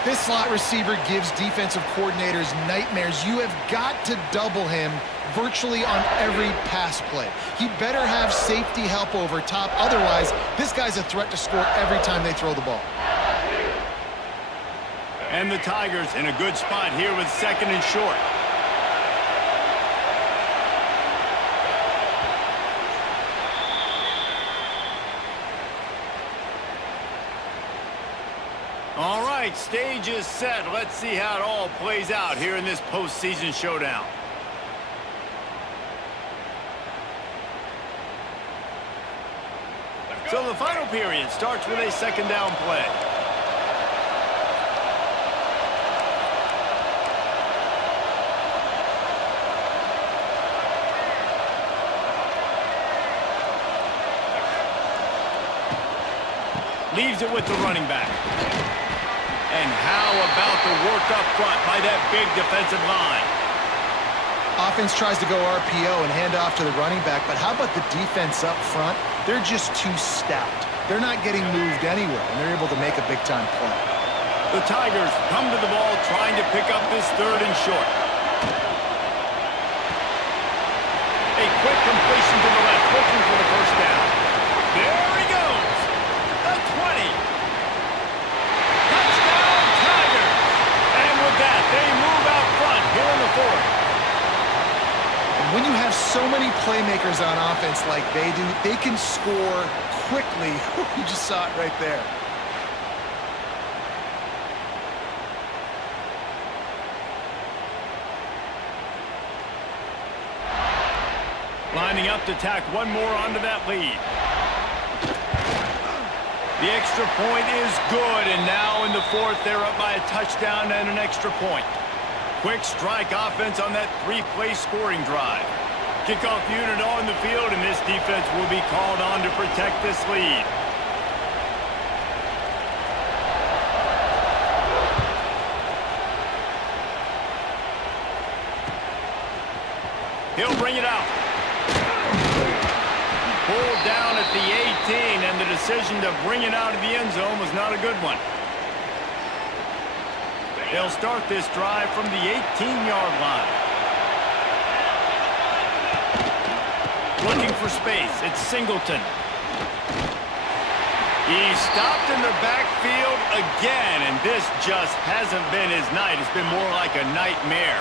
This slot receiver gives defensive coordinators nightmares. You have got to double him virtually on every pass play. He better have safety help over top. Otherwise, this guy's a threat to score every time they throw the ball. And the Tigers in a good spot here with 2nd and short. All right, stage is set. Let's see how it all plays out here in this postseason showdown. So the final period starts with a 2nd down play. Leaves it with the running back. And how about the work up front by that big defensive line? Offense tries to go RPO and hand off to the running back, but how about the defense up front? They're just too stout. They're not getting moved anywhere, and they're able to make a big-time play. The Tigers come to the ball trying to pick up this 3rd and short. A quick completion to the left, looking for the 1st down. There he goes. The 20. They move out front here in the 4th. When you have so many playmakers on offense like they do, they can score quickly. You just saw it right there. lining up to tack one more onto that lead. The extra point is good, and now in the fourth, they're up by a touchdown and an extra point. Quick strike offense on that three-play scoring drive. Kickoff unit on the field, and this defense will be called on to protect this lead. He'll bring it out. Pulled down at the 18, and the decision to bring it out of the end zone was not a good one. They'll start this drive from the 18-yard line. Looking for space. It's Singleton. He's stopped in the backfield again, and this just hasn't been his night. It's been more like a nightmare.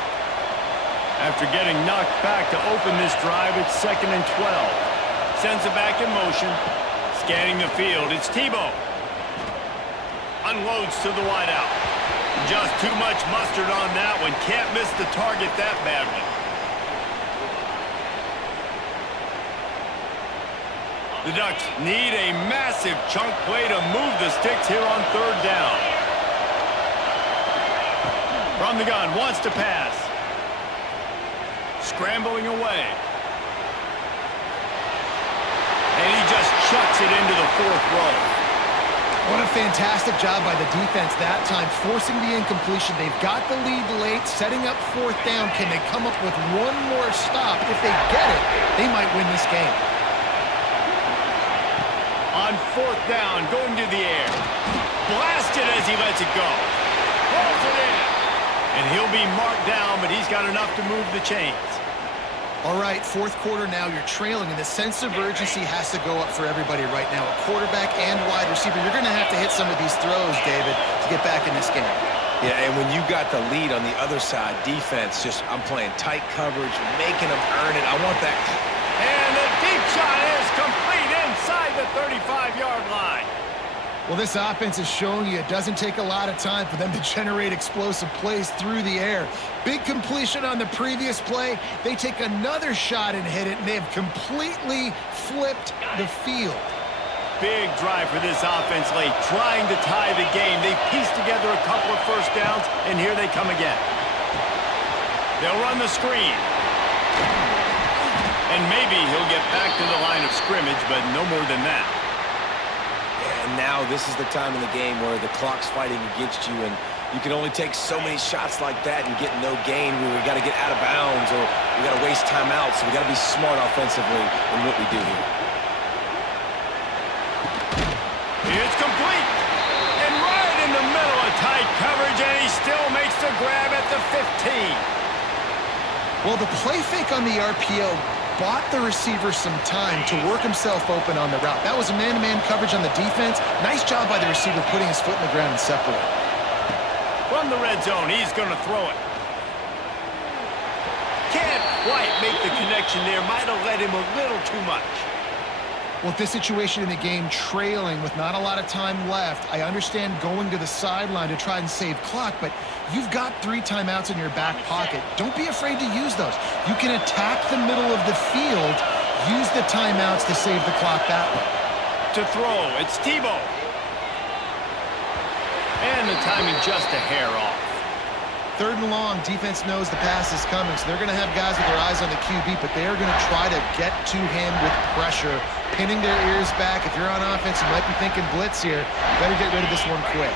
After getting knocked back to open this drive, it's 2nd and 12. Sends it back in motion. Scanning the field, it's Tebow. Unloads to the wideout. Just too much mustard on that one. Can't miss the target that badly. The Ducks need a massive chunk play to move the sticks here on 3rd down. From the gun, wants to pass. Scrambling away. And he just chucks it into the 4th row. What a fantastic job by the defense that time, forcing the incompletion. They've got the lead late, setting up 4th down. Can they come up with one more stop? If they get it, they might win this game. On 4th down, going to the air. Blasted as he lets it go. Pulls it in. And he'll be marked down, but he's got enough to move the chains. All right, 4th quarter now, you're trailing, and the sense of urgency has to go up for everybody right now. A quarterback and wide receiver, you're going to have to hit some of these throws, David, to get back in this game. Yeah, and when you got the lead on the other side, defense, I'm playing tight coverage, making them earn it. I want that. And the deep shot is complete inside the 35-yard line. Well, this offense is showing you it doesn't take a lot of time for them to generate explosive plays through the air. Big completion on the previous play. They take another shot and hit it, and they have completely flipped the field. Big drive for this offense late, trying to tie the game. They pieced together a couple of first downs, and here they come again. They'll run the screen. And maybe he'll get back to the line of scrimmage, but no more than that. And now this is the time in the game where the clock's fighting against you, and you can only take so many shots like that and get no gain. We got to get out of bounds, or we got to waste timeouts. So we got to be smart offensively in what we do here. It's complete. And right in the middle of tight coverage, and he still makes the grab at the 15. Well, the play fake on the RPO bought the receiver some time to work himself open on the route. That was a man-to-man coverage on the defense. Nice job by the receiver putting his foot in the ground and separating. From the red zone, he's going to throw it. Can't quite make the connection there. Might have led him a little too much. Well, with this situation in the game, trailing with not a lot of time left, I understand going to the sideline to try and save clock, but you've got 3 timeouts in your back pocket. Don't be afraid to use those. You can attack the middle of the field, use the timeouts to save the clock that way. To throw, it's Tebow. And the timing just a hair off. 3rd and long, defense knows the pass is coming, so they're going to have guys with their eyes on the QB, but they are going to try to get to him with pressure, pinning their ears back. If you're on offense, you might be thinking blitz here. You better get rid of this one quick.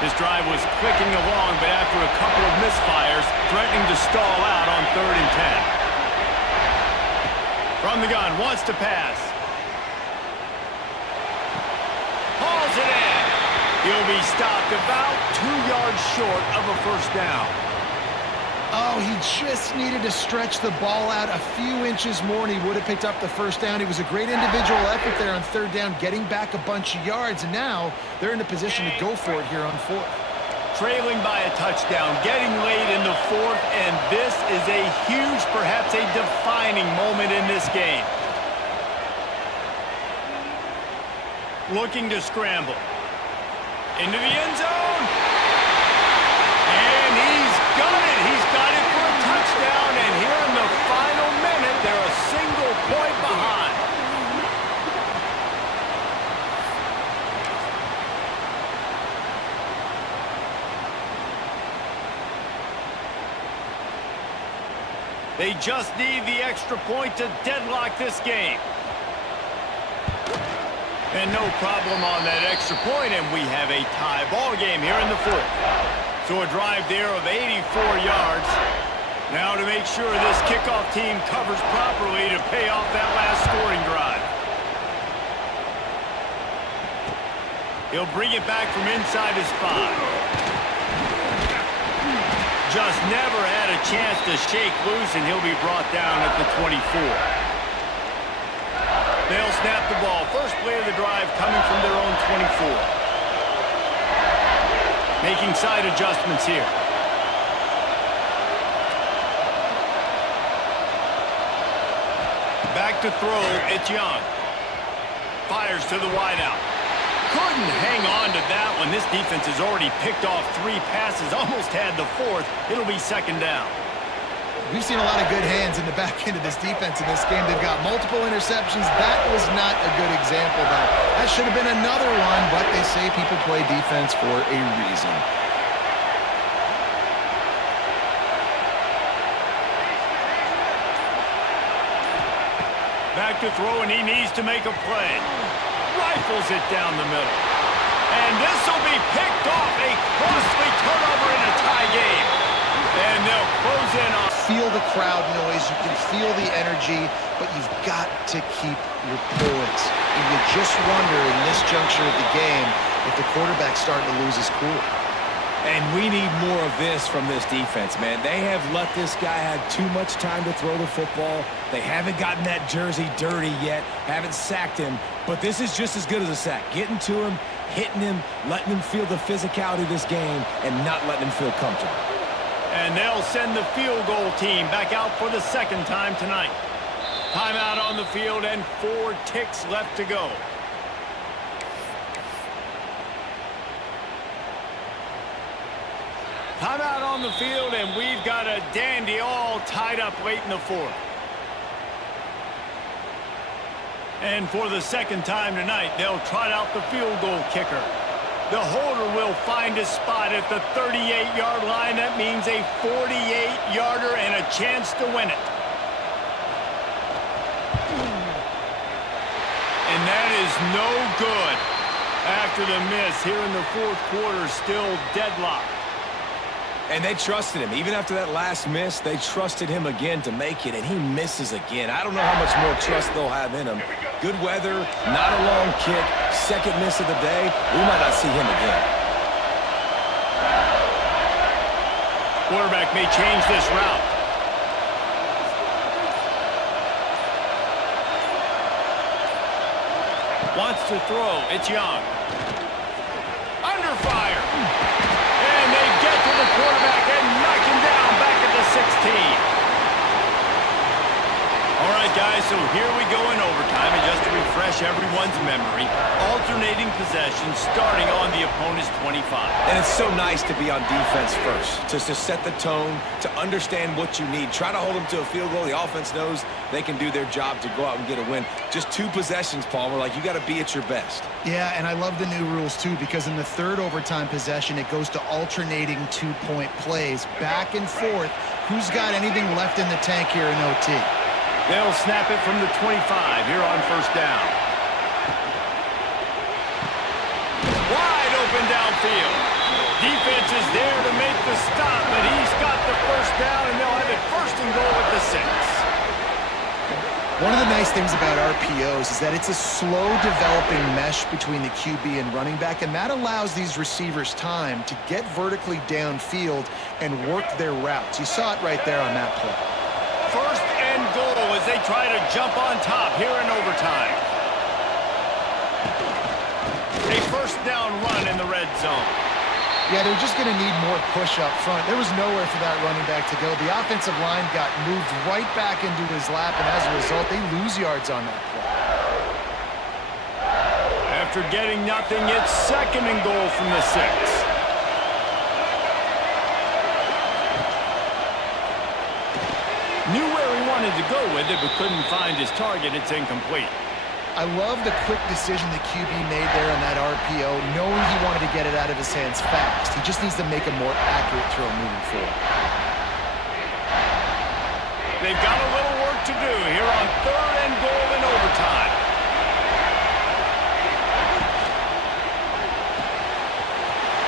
This drive was clicking along, but after a couple of misfires, threatening to stall out on 3rd and 10. From the gun, wants to pass. Hauls it in. He'll be stopped about 2 yards short of a first down. Oh, he just needed to stretch the ball out a few inches more, and he would have picked up the first down. It was a great individual effort there on 3rd down, getting back a bunch of yards, and now they're in a position to go for it here on 4th. Trailing by a touchdown, getting late in the 4th, and this is a huge, perhaps a defining moment in this game. Looking to scramble. Into the end zone. And he's got it. He's got it for a touchdown. And here in the final minute, they're a single point They just need the extra point to deadlock this game. And no problem on that extra point, and we have a tie ball game here in the fourth. So a drive there of 84 yards. Now to make sure this kickoff team covers properly to pay off that last scoring drive. He'll bring it back from inside his 5. Just never had a chance to shake loose, and he'll be brought down at the 24. They'll snap the ball. First play of the drive coming from their own 24. Making side adjustments here. Back to throw, it's Young. Fires to the wideout. Couldn't hang on to that one. This defense has already picked off 3 passes, almost had the 4th. It'll be second down. We've seen a lot of good hands in the back end of this defense in this game. They've got multiple interceptions. That was not a good example, though. That should have been another one, but they say people play defense for a reason. Back to throw, and he needs to make a play. Rifles it down the middle. And this will be picked off. A costly turnover in a tie game. And they'll close in on. Feel the crowd noise. You can feel the energy, but you've got to keep your poise. And you just wonder in this juncture of the game if the quarterback's starting to lose his cool. And we need more of this from this defense, man. They have let this guy have too much time to throw the football. They haven't gotten that jersey dirty yet, haven't sacked him. But this is just as good as a sack. Getting to him, hitting him, letting him feel the physicality of this game, and not letting him feel comfortable. And they'll send the field goal team back out for the second time tonight. Timeout on the field and 4 ticks left to go. Timeout on the field, and we've got a dandy all tied up late in the 4th. And for the second time tonight, they'll trot out the field goal kicker. The holder will find his spot at the 38-yard line. That means a 48-yarder and a chance to win it. And that is no good after the miss here in the 4th quarter, still deadlocked. And they trusted him. Even after that last miss, they trusted him again to make it, and he misses again. I don't know how much more trust they'll have in him. Good weather, not a long kick, second miss of the day. We might not see him again. Quarterback may change this route. Wants to throw. It's Young. Under fire. And they get to the quarterback and knock him down back at the 16. All right, guys, so here we go in overtime. And just to refresh everyone's memory, alternating possession starting on the opponent's 25. And it's so nice to be on defense first, just to set the tone, to understand what you need. Try to hold them to a field goal. The offense knows they can do their job to go out and get a win. Just 2 possessions, Palmer. Like, you got to be at your best. Yeah, and I love the new rules, too, because in the 3rd overtime possession, it goes to alternating 2-point plays. Back and forth. Who's got anything left in the tank here in OT? They'll snap it from the 25 here on first down. Wide open downfield. Defense is there to make the stop, but he's got the first down, and they'll have it first and goal at the 6. One of the nice things about RPOs is that it's a slow-developing mesh between the QB and running back, and that allows these receivers time to get vertically downfield and work their routes. You saw it right there on that play. First and goal as they try to jump on top here in overtime. A first down run in the red zone. Yeah, they're just going to need more push up front. There was nowhere for that running back to go. The offensive line got moved right back into his lap, and as a result, they lose yards on that play. After getting nothing, it's second and goal from the 6. Knew where he wanted to go with it, but couldn't find his target. It's incomplete. I love the quick decision the QB made there on that RPO, knowing he wanted to get it out of his hands fast. He just needs to make a more accurate throw moving forward. They've got a little work to do here on 3rd and goal in overtime.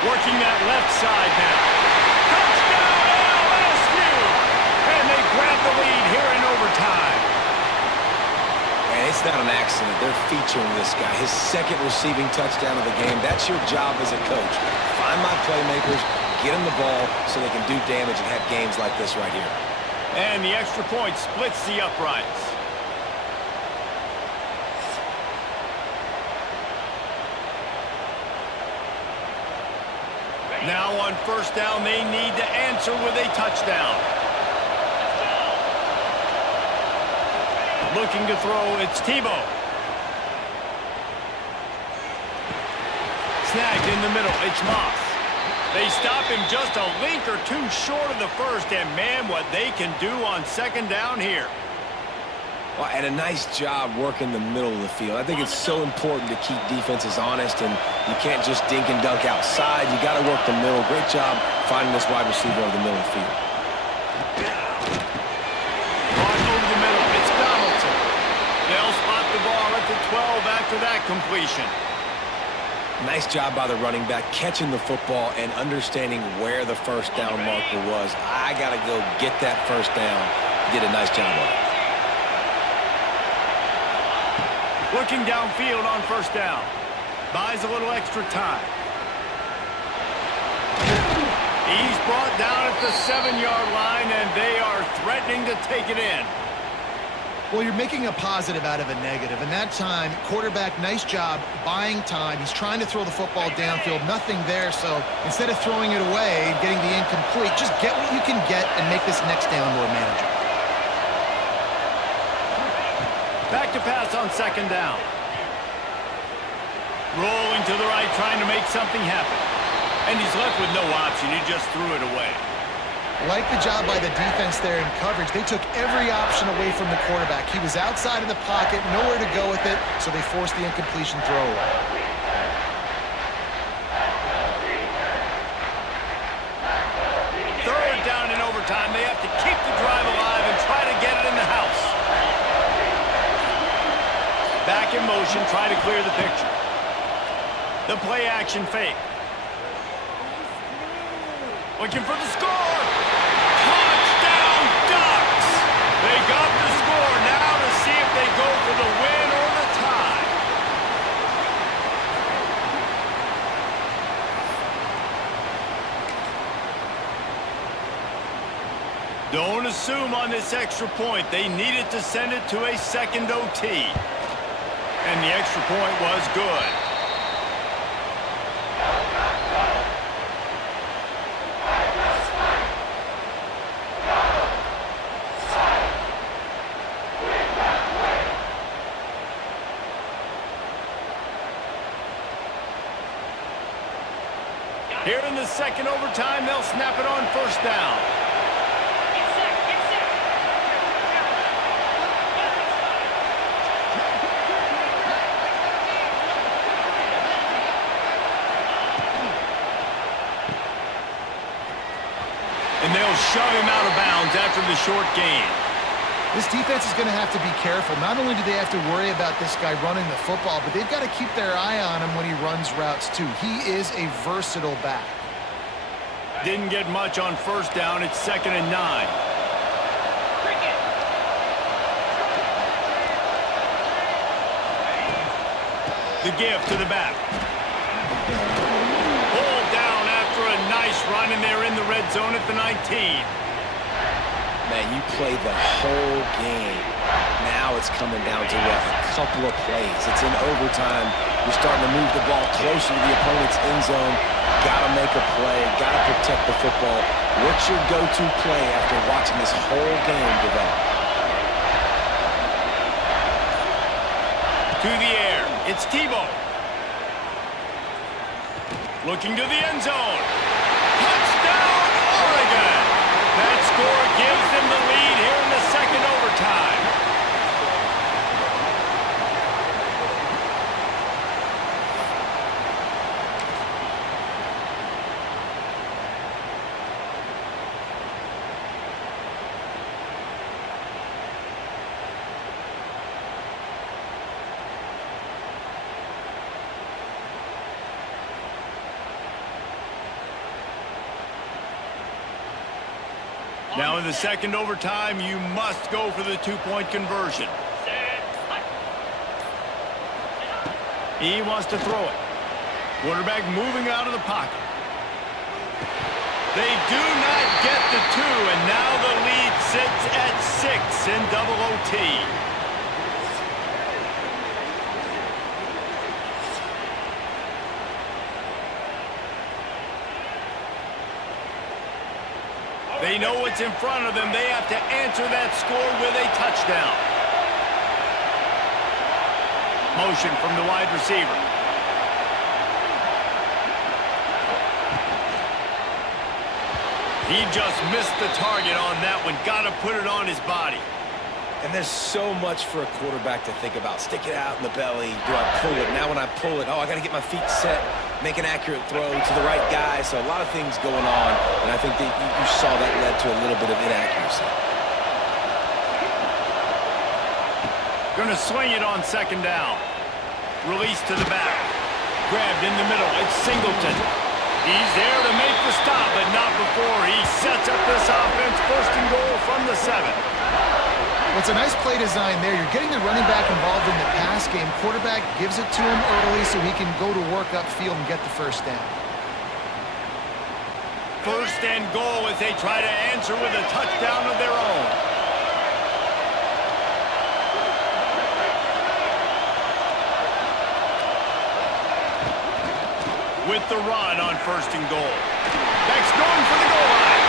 Working that left side now. Touchdown LSU! And they grab the lead here in overtime. And it's not an accident. They're featuring this guy. His 2nd receiving touchdown of the game. That's your job as a coach. Find my playmakers, get them the ball so they can do damage and have games like this right here. And the extra point splits the uprights. Now on 1st down, they need to answer with a touchdown. Looking to throw, it's Tebow. Snagged in the middle, it's Moss. They stop him just a link or two short of the 1st, and man, what they can do on 2nd down here. Well, and a nice job working the middle of the field. I think it's so important to keep defenses honest, and you can't just dink and dunk outside. You got to work the middle. Great job finding this wide receiver over the middle of the field. On over the middle, it's Donaldson. They'll spot the ball at the 12 after that completion. Nice job by the running back, catching the football and understanding where the 1st down marker was. I got to go get that 1st down. He did a nice job of it. Looking downfield on 1st down. Buys a little extra time. He's brought down at the 7-yard line, and they are threatening to take it in. Well, you're making a positive out of a negative, and that time, quarterback, nice job buying time. He's trying to throw the football downfield, nothing there, so instead of throwing it away and getting the incomplete, just get what you can get and make this next down more manageable. Back to pass on 2nd down. Rolling to the right, trying to make something happen. And he's left with no option. He just threw it away. Like the job by the defense there in coverage. They took every option away from the quarterback. He was outside of the pocket, nowhere to go with it, so they forced the incompletion throw away. Third down in overtime. They have to keep the drive alive and try to get it in the house. Back in motion, try to clear the picture. The play action fake. Looking for the score. Touchdown Ducks! They got the score now to see if they go for the win or the tie. Don't assume on this extra point. They needed to send it to a 2nd OT. And the extra point was good. Here in the 2nd overtime, they'll snap it on 1st down. And they'll shove him out of bounds after the short gain. This defense is going to have to be careful. Not only do they have to worry about this guy running the football, but they've got to keep their eye on him when he runs routes too. He is a versatile back. Didn't get much on 1st down. It's 2nd and 9. The give to the back. Pulled down after a nice run, and they're in the red zone at the 19. Man, you play the whole game. Now it's coming down to what? A couple of plays. It's in overtime. You're starting to move the ball closer to the opponent's end zone. Got to make a play. Got to protect the football. What's your go-to play after watching this whole game develop? To the air. It's Tebow. Looking to the end zone. Touchdown, Oregon! That score gives them the lead here in the 2nd overtime. Now in the second overtime, you must go for the two-point conversion. He wants to throw it. Quarterback moving out of the pocket. They do not get the two, and now the lead sits at 6 in double OT. They know what's in front of them. They have to answer that score with a touchdown. Motion from the wide receiver. He just missed the target on that one. Got to put it on his body. And there's so much for a quarterback to think about. Stick it out in the belly. Do I pull it? Now when I pull it, I got to get my feet set, make an accurate throw to the right guy. So a lot of things going on, and I think that you saw that led to a little bit of inaccuracy. Going to swing it on second down. Release to the back. Grabbed in the middle. It's Singleton. He's there to make the stop, but not before he sets up this offense. First and goal from the 7. Well, it's a nice play design there. You're getting the running back involved in the pass game. Quarterback gives it to him early so he can go to work upfield and get the first down. First and goal as they try to answer with a touchdown of their own. With the run on first and goal. Beck's going for the goal line.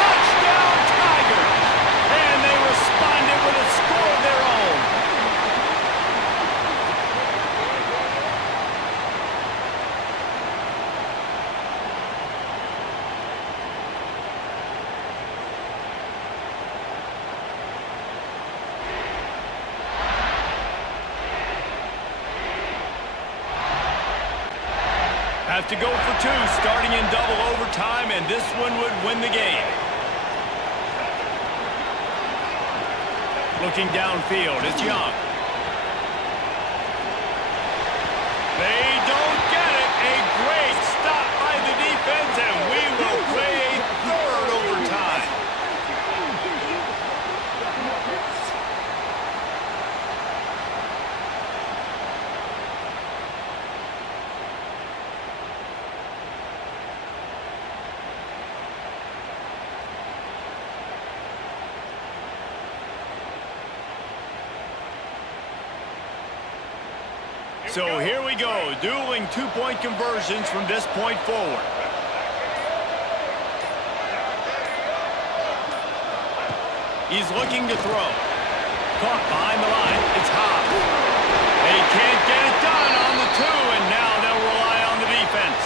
Touchdown, Tigers! And they responded with a score of their own. Have to go for 2, starting in double overtime, and this one would win the game. Looking downfield, it's Young. They don't get it. A great stop by the defense, and we will play a third overtime. So here we go, dueling two-point conversions from this point forward. He's looking to throw. Caught behind the line. It's Hobbs. They can't get it done on the 2, and now they'll rely on the defense.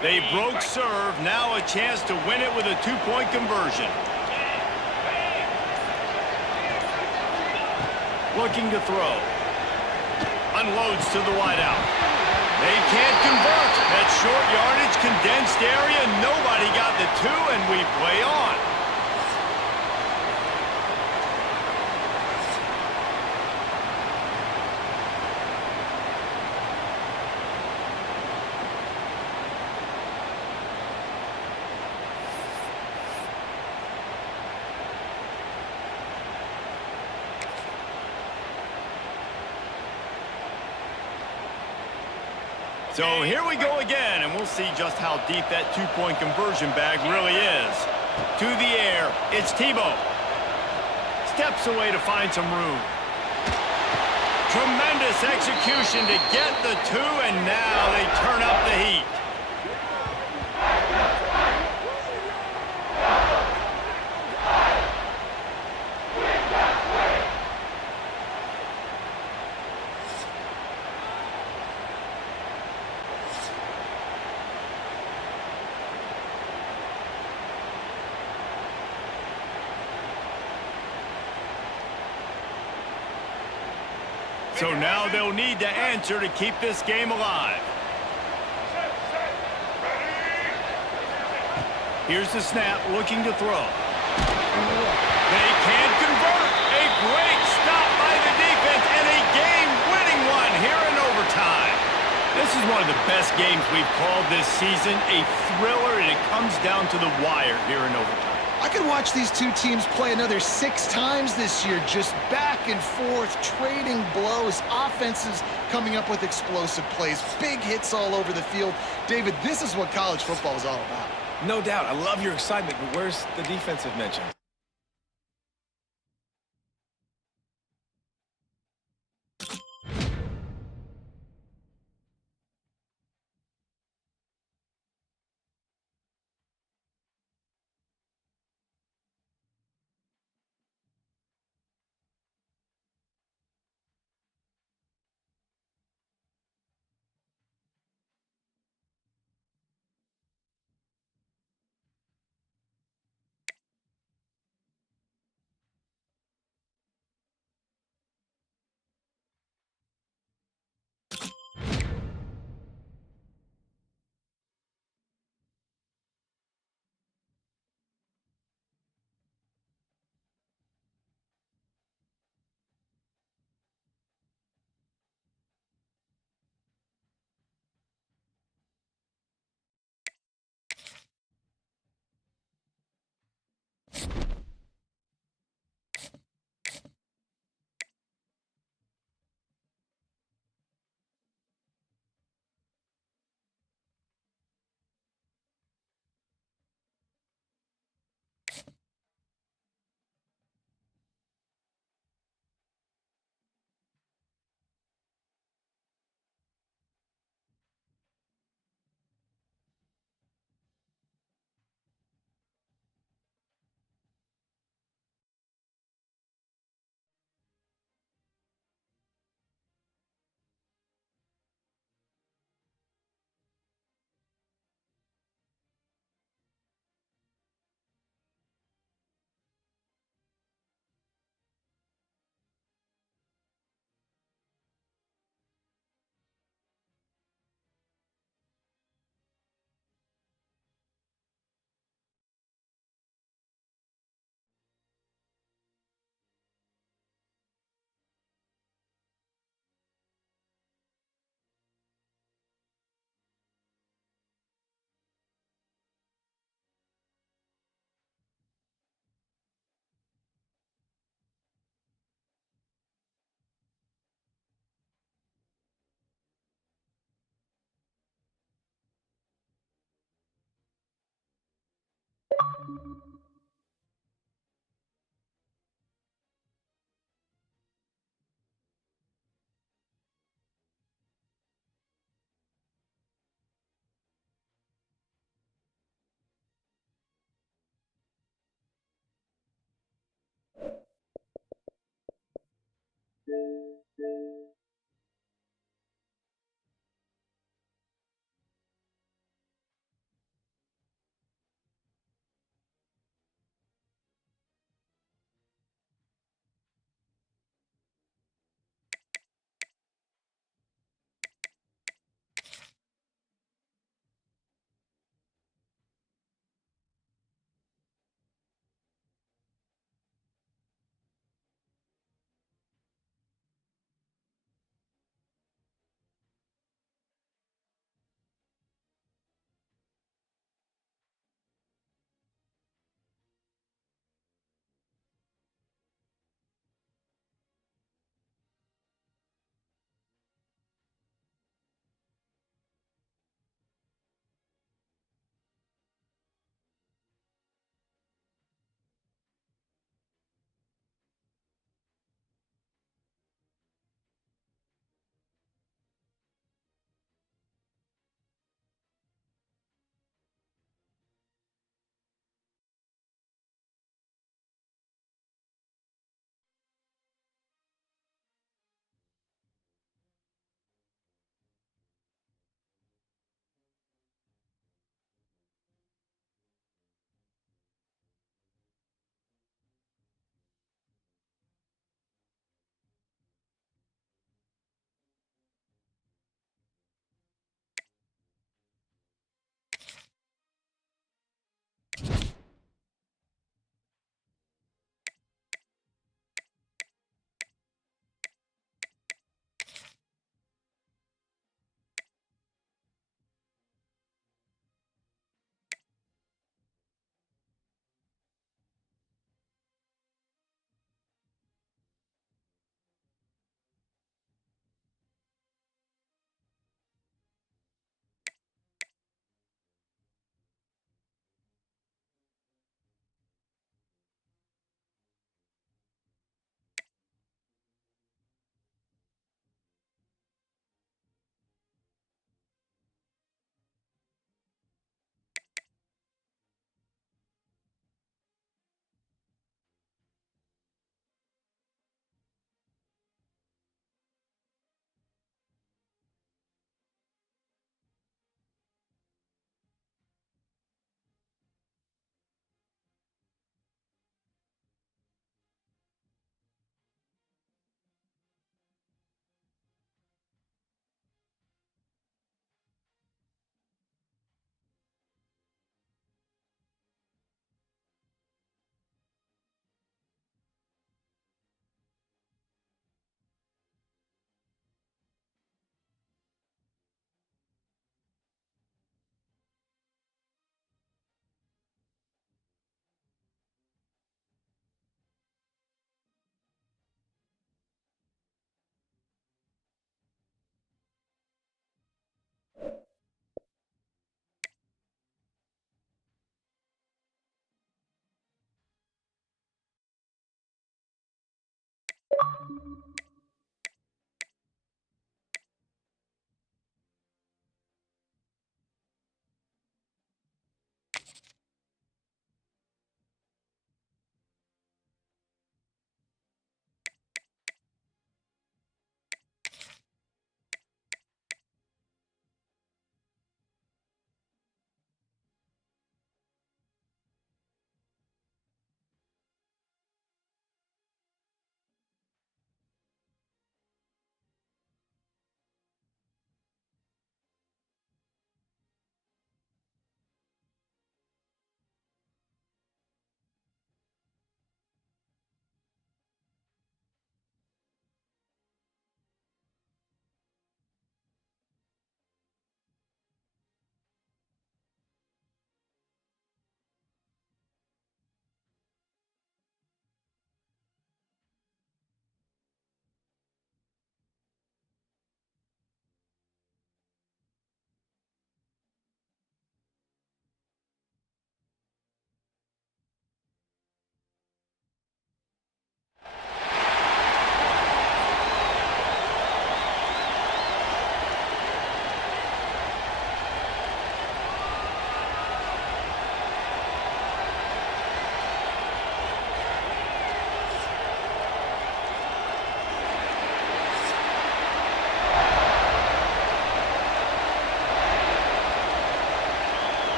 They broke serve, now a chance to win it with a two-point conversion. Looking to throw. Unloads to the wideout. They can't convert. That short yardage, condensed area, nobody got the 2, and we play on. So here we go again, and we'll see just how deep that two-point conversion bag really is. To the air, it's Tebow. Steps away to find some room. Tremendous execution to get the 2, and now they turn up the heat. So now they'll need to answer to keep this game alive. Here's the snap, looking to throw. They can convert. A great stop by the defense and a game-winning one here in overtime. This is one of the best games we've called this season. A thriller, and it comes down to the wire here in overtime. I could watch these two teams play another 6 times this year, just back and forth, trading blows, offenses coming up with explosive plays, big hits all over the field. David, this is what college football is all about. No doubt. I love your excitement, but where's the defensive mention?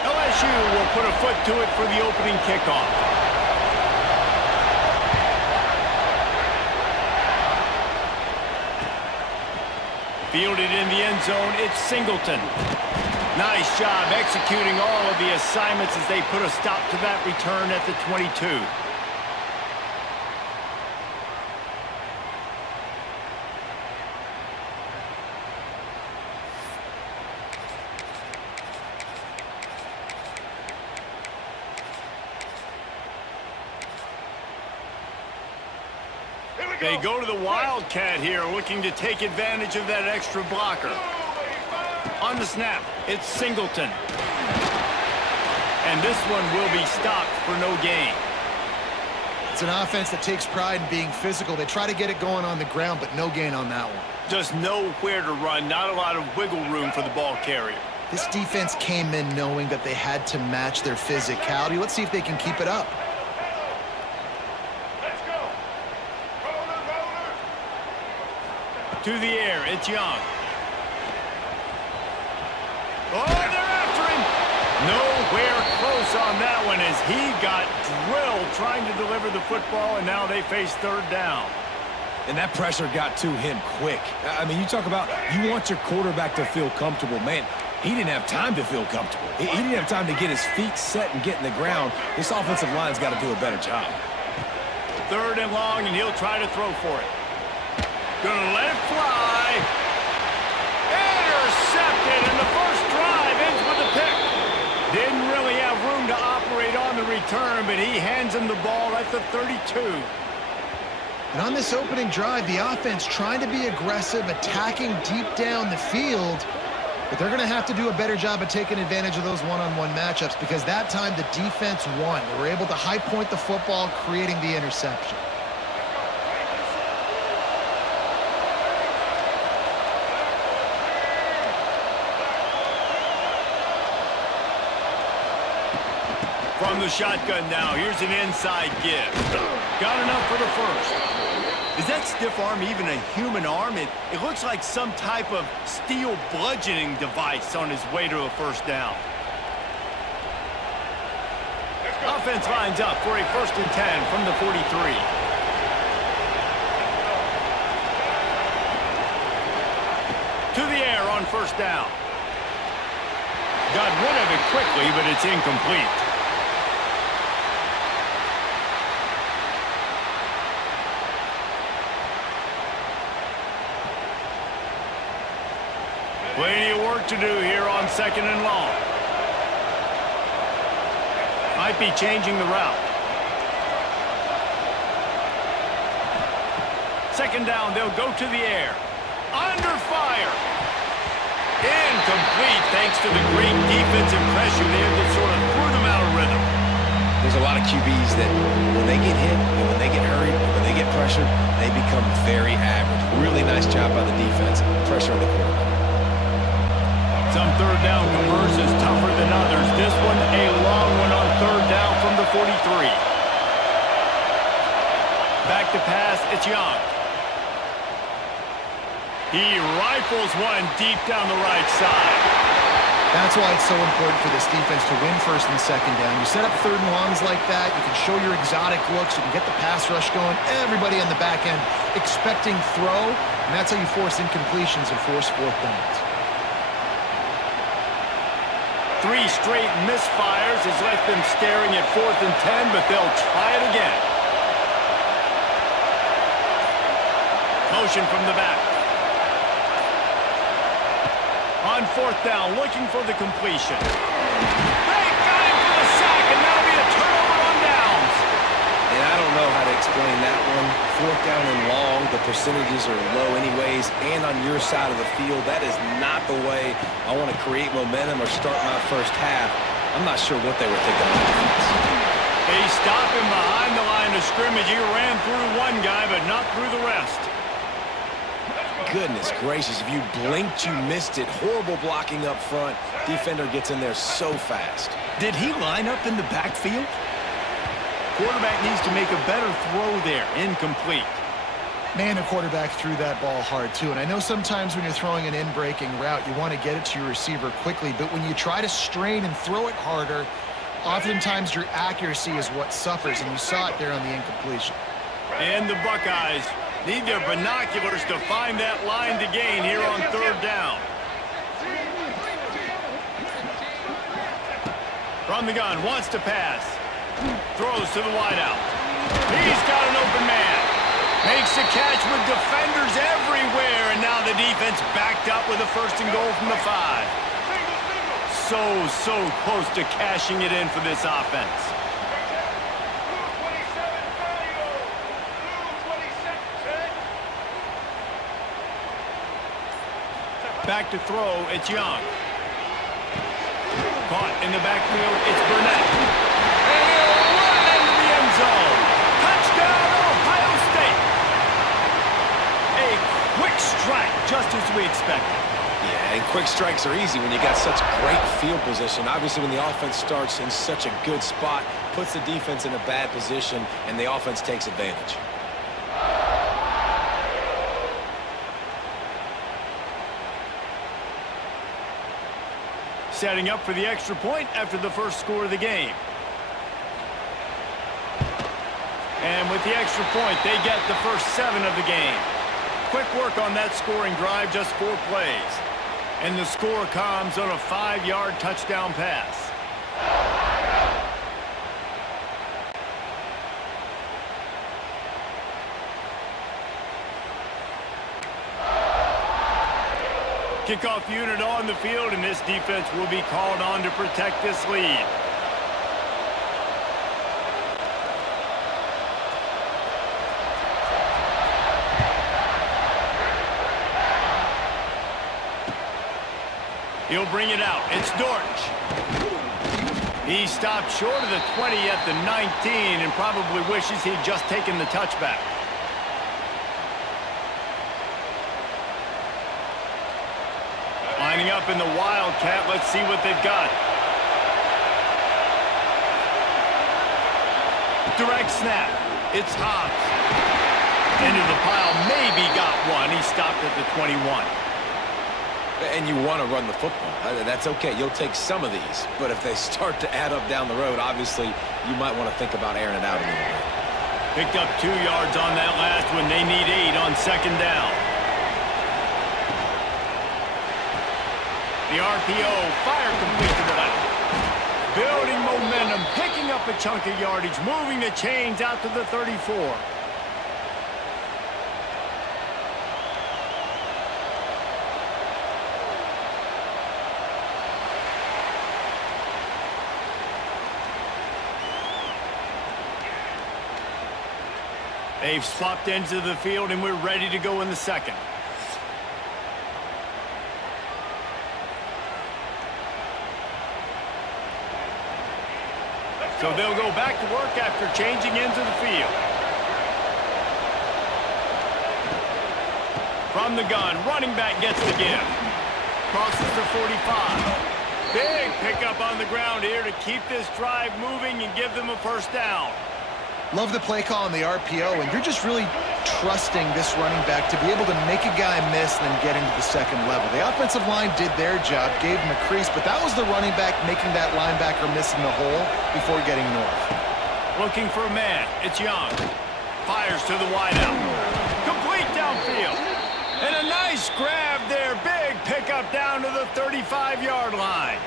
LSU will put a foot to it for the opening kickoff. Fielded in the end zone, it's Singleton. Nice job executing all of the assignments as they put a stop to that return at the 22. They go to the Wildcat here, looking to take advantage of that extra blocker. On the snap, it's Singleton. And this one will be stopped for no gain. It's an offense that takes pride in being physical. They try to get it going on the ground, but no gain on that one. Just nowhere to run, not a lot of wiggle room for the ball carrier. This defense came in knowing that they had to match their physicality. Let's see if they can keep it up. To the air, it's Young. Oh, they're after him. Nowhere close on that one as he got drilled trying to deliver the football, and now they face third down. And that pressure got to him quick. I mean, you talk about you want your quarterback to feel comfortable. Man, he didn't have time to feel comfortable. He didn't have time to get his feet set and get in the ground. This offensive line's got to do a better job. Third and long, and he'll try to throw for it. Gonna let it fly. Intercepted, and the first drive ends with a pick. Didn't really have room to operate on the return, but he hands him the ball at the 32. And on this opening drive, the offense trying to be aggressive, attacking deep down the field, but they're going to have to do a better job of taking advantage of those one-on-one matchups because that time the defense won. They were able to high point the football, creating the interception. From the shotgun now, here's an inside give. Got enough for the first. Is that stiff arm even a human arm? It looks like some type of steel bludgeoning device on his way to a first down. Offense lines up for a 1st and 10 from the 43. To the air on first down. Got rid of it quickly, but it's incomplete. Plenty of work to do here on 2nd and long. Might be changing the route. 2nd down, they'll go to the air. Under fire. Incomplete thanks to the great defensive pressure there that sort of threw them out of rhythm. There's a lot of QBs that when they get hit and when they get hurried and when they get pressured, they become very average. Really nice job by the defense, pressuring the quarterback. Some third down conversions tougher than others. This one, a long one on third down from the 43. Back to pass, it's Young. He rifles one deep down the right side. That's why it's so important for this defense to win first and second down. You set up third and longs like that, you can show your exotic looks, you can get the pass rush going, everybody on the back end expecting throw, and that's how you force incompletions and force fourth downs. 3 straight misfires has left them staring at 4th and 10, but they'll try it again. Motion from the back. On 4th down, looking for the completion. They got him for the sack, and that'll be a turnover on downs. And I don't know how to explain that one. 4th down and long, the percentages are low anyways, and on your side of the field, that is not the way I want to create momentum or start my first half. I'm not sure what they were thinking on defense. They stop him behind the line of scrimmage. He ran through one guy, but not through the rest. Goodness gracious, if you blinked, you missed it. Horrible blocking up front. Defender gets in there so fast. Did he line up in the backfield? Quarterback needs to make a better throw there. Incomplete. Man, the quarterback threw that ball hard, too. And I know sometimes when you're throwing an in-breaking route, you want to get it to your receiver quickly. But when you try to strain and throw it harder, oftentimes your accuracy is what suffers. And you saw it there on the incompletion. And the Buckeyes need their binoculars to find that line to gain here on third down. From the gun, wants to pass. Throws to the wideout. He's got an open man. Makes a catch with defenders everywhere, and now the defense backed up with a 1st and goal from the 5. So close to cashing it in for this offense. Back to throw, it's Young. Caught in the backfield, it's Burnett. And he'll run into the end zone. Touchdown, Ohio State. A quick strike, just as we expected. Yeah, and quick strikes are easy when you got such great field position. Obviously, when the offense starts in such a good spot, puts the defense in a bad position, and the offense takes advantage. Setting up for the extra point after the first score of the game. And with the extra point, they get the first 7 of the game. Quick work on that scoring drive, just 4 plays. And the score comes on a 5-yard touchdown pass. Kickoff unit on the field, and this defense will be called on to protect this lead. He'll bring it out. It's Dortch. He stopped short of the 20 at the 19 and probably wishes he'd just taken the touchback. Lining up in the Wildcat. Let's see what they've got. Direct snap. It's Hobbs. Into the pile. Maybe got one. He stopped at the 21. And you want to run the football. That's okay. You'll take some of these. But if they start to add up down the road, obviously, you might want to think about airing it out a little bit. Picked up 2 yards on that last one. They need 8 on second down. The RPO, fire complete to the left. Building momentum, picking up a chunk of yardage, moving the chains out to the 34. They've swapped ends of the field, and we're ready to go in the second. So they'll go back to work after changing into the field. From the gun, running back gets the give. Crosses the 45. Big pickup on the ground here to keep this drive moving and give them a first down. Love the play call on the RPO, and you're just really trusting this running back to be able to make a guy miss and then get into the second level. The offensive line did their job, gave him a crease, but that was the running back making that linebacker miss in the hole before getting north. Looking for a man. It's Young. Fires to the wideout. Complete downfield. And a nice grab there. Big pickup down to the 35-yard line.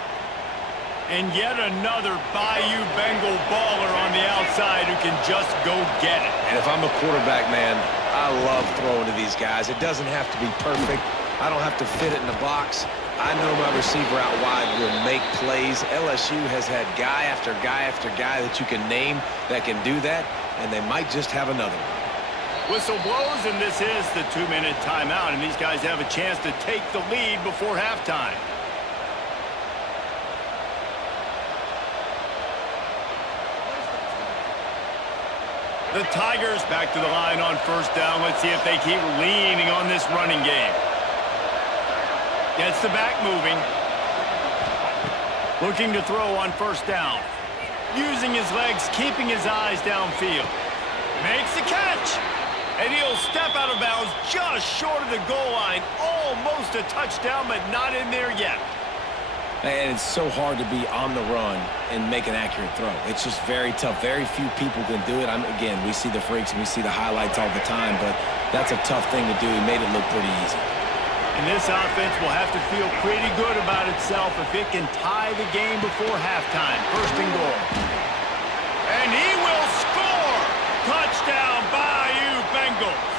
And yet another Bayou Bengal baller on the outside who can just go get it. And if I'm a quarterback, man, I love throwing to these guys. It doesn't have to be perfect. I don't have to fit it in the box. I know my receiver out wide will make plays. LSU has had guy after guy after guy that you can name that can do that, and they might just have another one. Whistle blows, and this is the 2-minute timeout, and these guys have a chance to take the lead before halftime. The Tigers back to the line on first down. Let's see if they keep leaning on this running game. Gets the back moving. Looking to throw on first down. Using his legs, keeping his eyes downfield. Makes the catch. And he'll step out of bounds just short of the goal line. Almost a touchdown, but not in there yet. And it's so hard to be on the run and make an accurate throw. It's just very tough. Very few people can do it. Again, we see the freaks and we see the highlights all the time, but that's a tough thing to do. He made it look pretty easy. And this offense will have to feel pretty good about itself if it can tie the game before halftime. First and goal. And he will score! Touchdown, Bayou Bengals.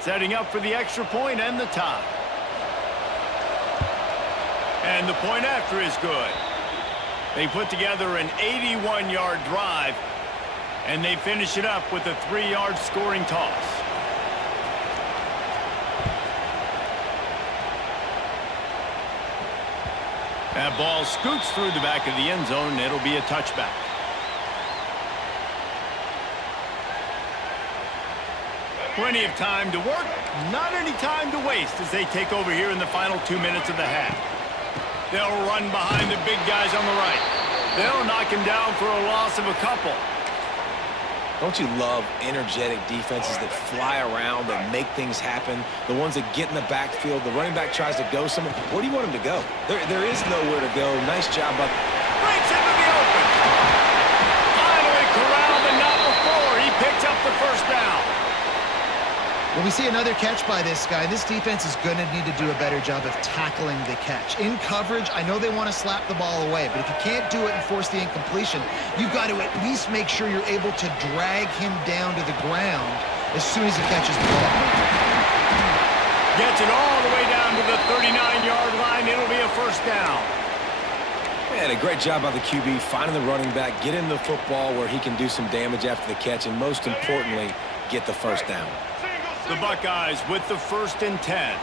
Setting up for the extra point and the tie. And the point after is good. They put together an 81-yard drive, and they finish it up with a 3-yard scoring toss. That ball scoots through the back of the end zone, and it'll be a touchback. Plenty of time to work, not any time to waste as they take over here in the final 2 minutes of the half. They'll run behind the big guys on the right. They'll knock him down for a loss of a couple. Don't you love energetic defenses that fly around, that make things happen? The ones that get in the backfield, the running back tries to go somewhere. Where do you want him to go? There is nowhere to go. Nice job by... Breaks into the open. Finally corralled, but not before. He picks up the first down. Well, we see another catch by this guy. This defense is going to need to do a better job of tackling the catch. In coverage, I know they want to slap the ball away, but if you can't do it and force the incompletion, you've got to at least make sure you're able to drag him down to the ground as soon as he catches the ball. Gets it all the way down to the 39-yard line. It'll be a first down. Man, a great job by the QB, finding the running back, get him the football where he can do some damage after the catch, and most importantly, get the first down. The Buckeyes with the 1st and 10.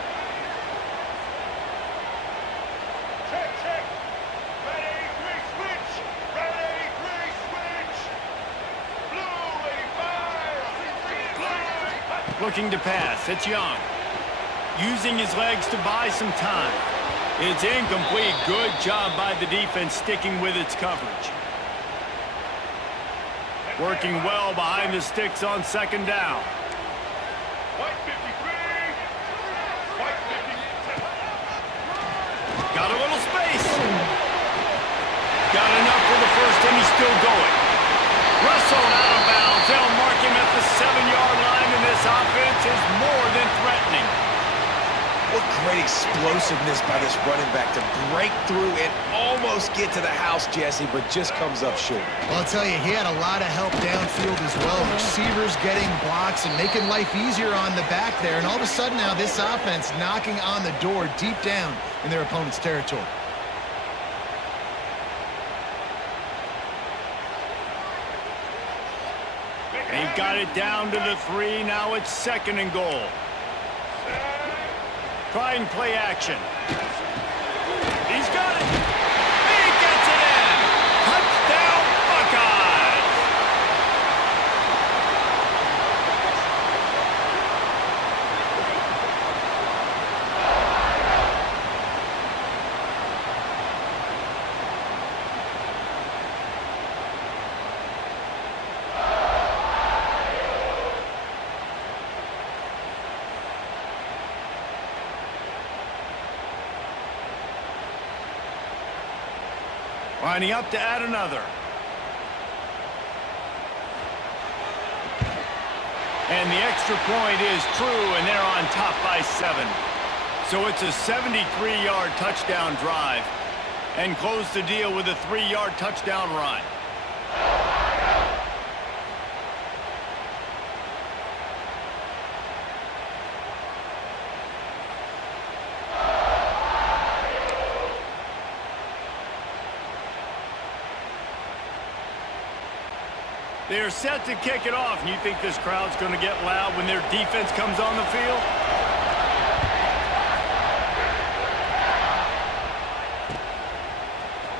Check, check. Red 83, switch. Red 83, switch. Blue 85. Blue 85. Looking to pass. It's Young. Using his legs to buy some time. It's incomplete. Good job by the defense sticking with its coverage. Working well behind the sticks on second down. White 53. White 50. Got a little space. Got enough for the first, and he's still going. Wrestled out of bounds. They'll mark him at the 7-yard line, and this offense is more than threatening. What great explosiveness by this running back to break through and almost get to the house, Jesse, but just comes up short. Well, I'll tell you, he had a lot of help downfield as well. Receivers getting blocks and making life easier on the back there. And all of a sudden now, this offense knocking on the door deep down in their opponent's territory. They've got it down to the 3. Now it's 2nd and goal. Try and play action. He's got it. He gets it in. Touchdown, Buckeyes. Lining up to add another. And the extra point is true, and they're on top by 7. So it's a 73-yard touchdown drive. And close the deal with a 3-yard touchdown run. They're set to kick it off, and you think this crowd's going to get loud when their defense comes on the field?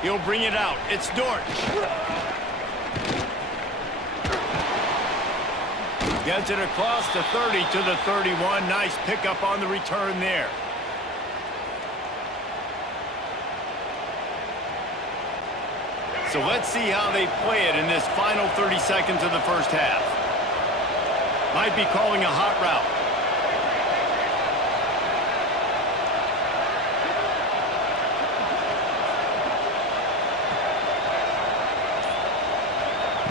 He'll bring it out. It's Dortch. Gets it across the 30 to the 31. Nice pickup on the return there. So let's see how they play it in this final 30 seconds of the first half. Might be calling a hot route.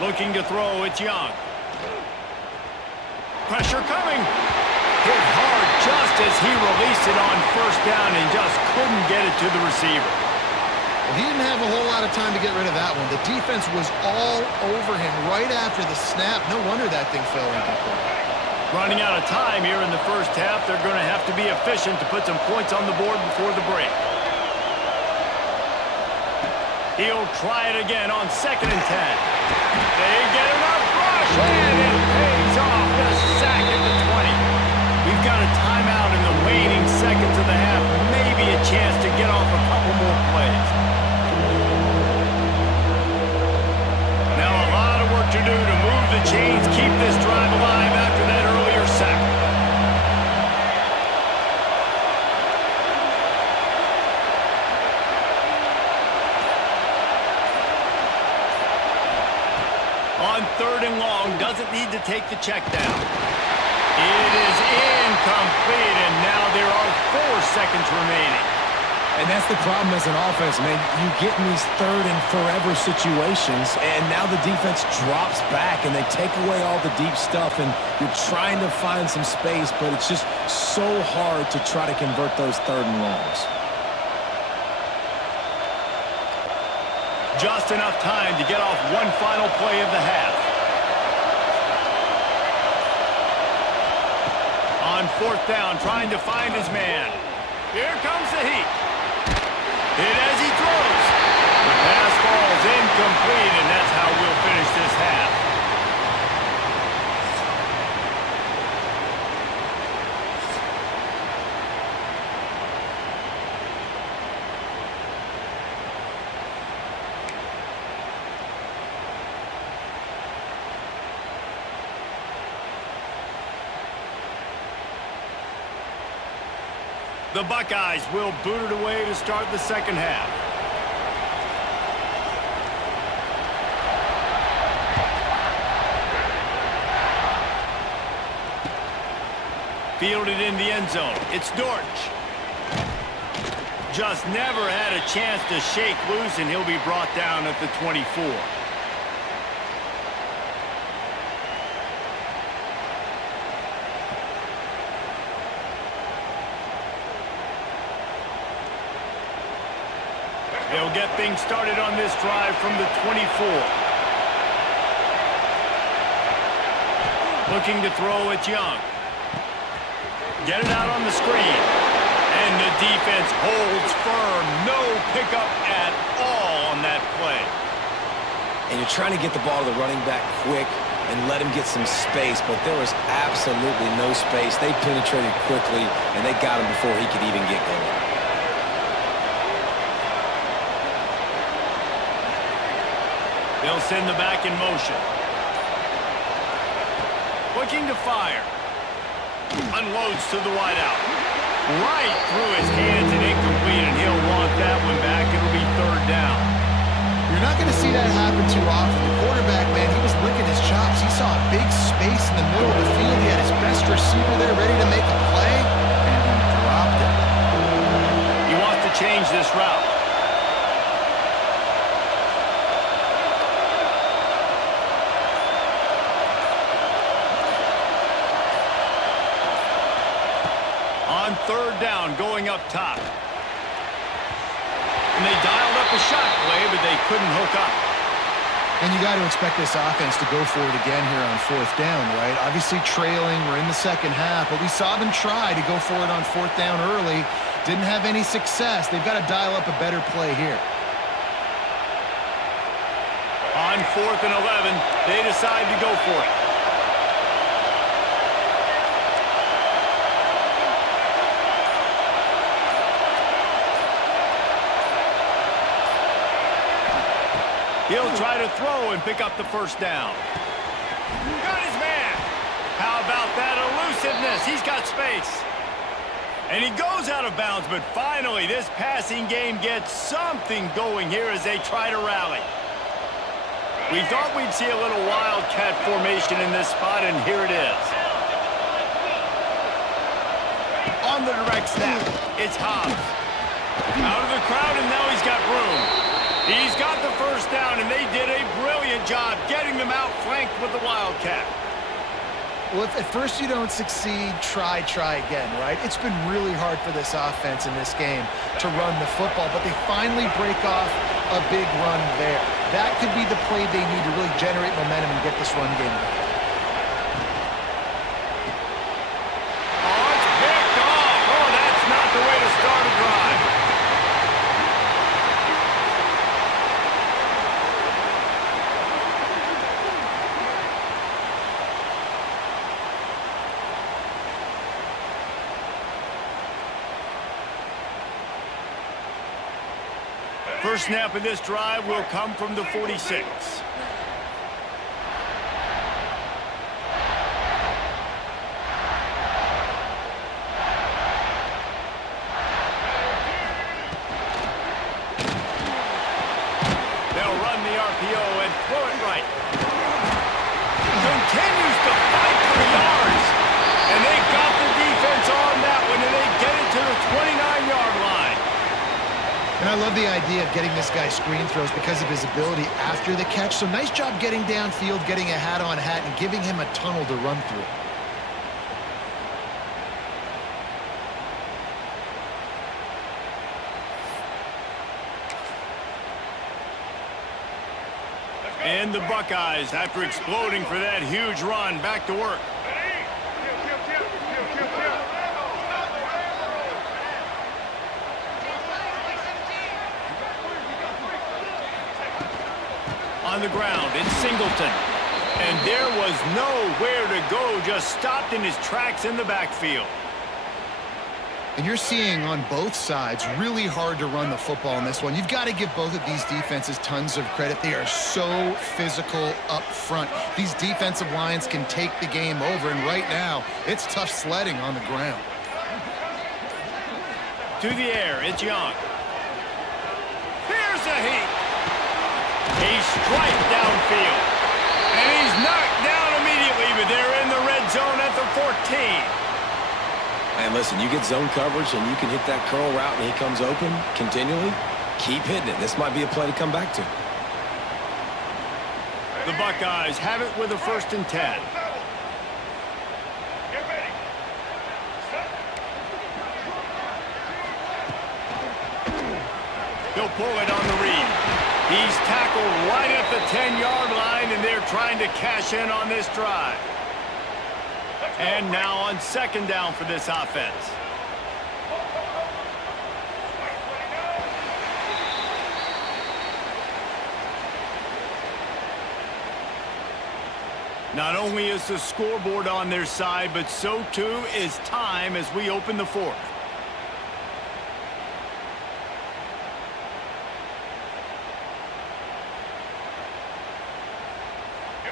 Looking to throw, it's Young. Pressure coming. Hit hard just as he released it on first down and just couldn't get it to the receiver. He didn't have a whole lot of time to get rid of that one. The defense was all over him right after the snap. No wonder that thing fell incomplete. Running out of time here in the first half. They're going to have to be efficient to put some points on the board before the break. He'll try it again on 2nd and 10. They get enough rush, and it pays off. The sack at the 20. We've got a timeout in the waning seconds of the half. Maybe a chance to get off a couple more plays. To do to move the chains, keep this drive alive after that earlier sack. On 3rd and long, doesn't need to take the check down. It is incomplete, and now there are 4 seconds remaining. And that's the problem as an offense, man. You get in these 3rd and forever situations, and now the defense drops back, and they take away all the deep stuff, and you're trying to find some space, but it's just so hard to try to convert those 3rd and longs. Just enough time to get off one final play of the half. On 4th down, trying to find his man. Here comes the heat. Hit as he throws. The pass falls incomplete, and that's how we'll finish this half. The Buckeyes will boot it away to start the second half. Fielded in the end zone. It's Dortch. Just never had a chance to shake loose, and he'll be brought down at the 24. They'll get things started on this drive from the 24. Looking to throw at Young. Get it out on the screen. And the defense holds firm. No pickup at all on that play. And you're trying to get the ball to the running back quick. and let him get some space, but there was absolutely no space. They penetrated quickly, and they got him before he could even get going. They'll send the back in motion. Looking to fire. Unloads to the wideout. Right through his hands and incomplete, and he'll want that one back. It'll be third down. You're not going to see that happen too often. The quarterback, man, he was licking his chops. He saw a big space in the middle of the field. He had his best receiver there ready to make a play, and he dropped it. He wants to change this route. On third down, going up top. And they dialed up a shot play, but they couldn't hook up. And you got to expect this offense to go for it again here on fourth down, right? Obviously trailing, we're in the second half, but we saw them try to go for it on fourth down early. Didn't have any success. They've got to dial up a better play here. On 4th and 11, they decide to go for it. He'll try to throw and pick up the first down. Got his man. How about that elusiveness? He's got space. And he goes out of bounds, but finally this passing game gets something going here as they try to rally. We thought we'd see a little wildcat formation in this spot, and here it is. On the direct snap, it's Hobbs. Out of the crowd, and now he's got room. He's got the first down, and they did a brilliant job getting them out flanked with the wildcat. Well, if at first you don't succeed, try again, right? It's been really hard for this offense in this game to run the football, but they finally break off a big run there. That could be the play they need to really generate momentum and get this run game going. Oh, it's picked off. Oh, that's not the way to start a drive. First snap of this drive will come from the 46. They'll run the RPO and throw it right. Continues to fight for yards. And they got the defense on that one, and they get it to the 29-yard line. And I love the idea of getting this guy screen throws because of his ability after the catch. So nice job getting downfield, getting a hat-on-hat, and giving him a tunnel to run through. And the Buckeyes, after exploding for that huge run, back to work. On the ground, it's Singleton. And there was nowhere to go, just stopped in his tracks in the backfield. And you're seeing on both sides really hard to run the football in this one. You've got to give both of these defenses tons of credit. They are so physical up front. These defensive lines can take the game over, and right now, it's tough sledding on the ground. To the air, it's Young. Here's a heat. He's striped downfield. And he's knocked down immediately, but they're in the red zone at the 14. And listen, you get zone coverage and you can hit that curl route and he comes open continually, keep hitting it. This might be a play to come back to. The Buckeyes have it with a 1st and 10. He'll pull it on the read. He's tackled right at the 10-yard line, and they're trying to cash in on this drive. And now on 2nd down for this offense. Not only is the scoreboard on their side, but so too is time as we open the fourth.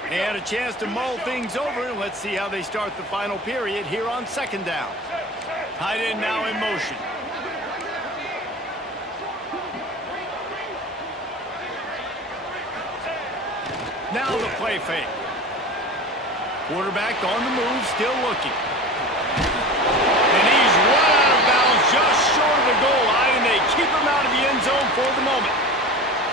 They had a chance to mull things over. Let's see how they start the final period here on second down. Tight end now in motion. Now the play fake. Quarterback on the move, still looking. And he's run out of bounds just short of the goal line, and they keep him out of the end zone for the moment.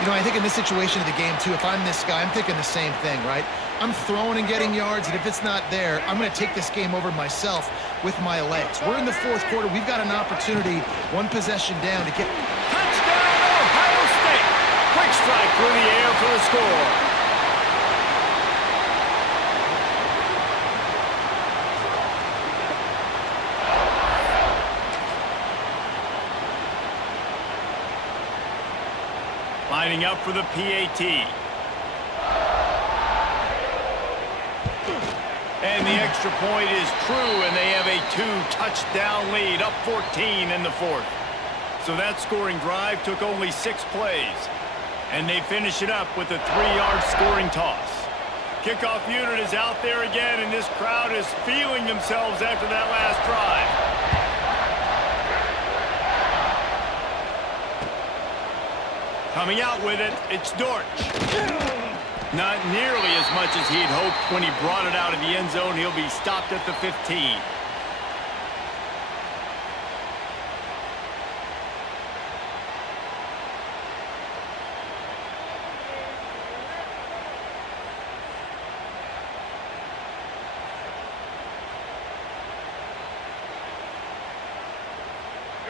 You know, I think in this situation of the game, too, if I'm this guy, I'm thinking the same thing, right? I'm throwing and getting yards, and if it's not there, I'm going to take this game over myself with my legs. We're in the fourth quarter. We've got an opportunity, one possession down to get... Touchdown, Ohio State! Quick strike through the air for the score. Lining up for the PAT. And the extra point is true, and they have a 2-touchdown lead, up 14 in the fourth. So that scoring drive took only 6 plays. And they finish it up with a 3-yard scoring toss. Kickoff unit is out there again, and this crowd is feeling themselves after that last drive. Coming out with it, it's Dortch. Not nearly as much as he'd hoped when he brought it out of the end zone. He'll be stopped at the 15.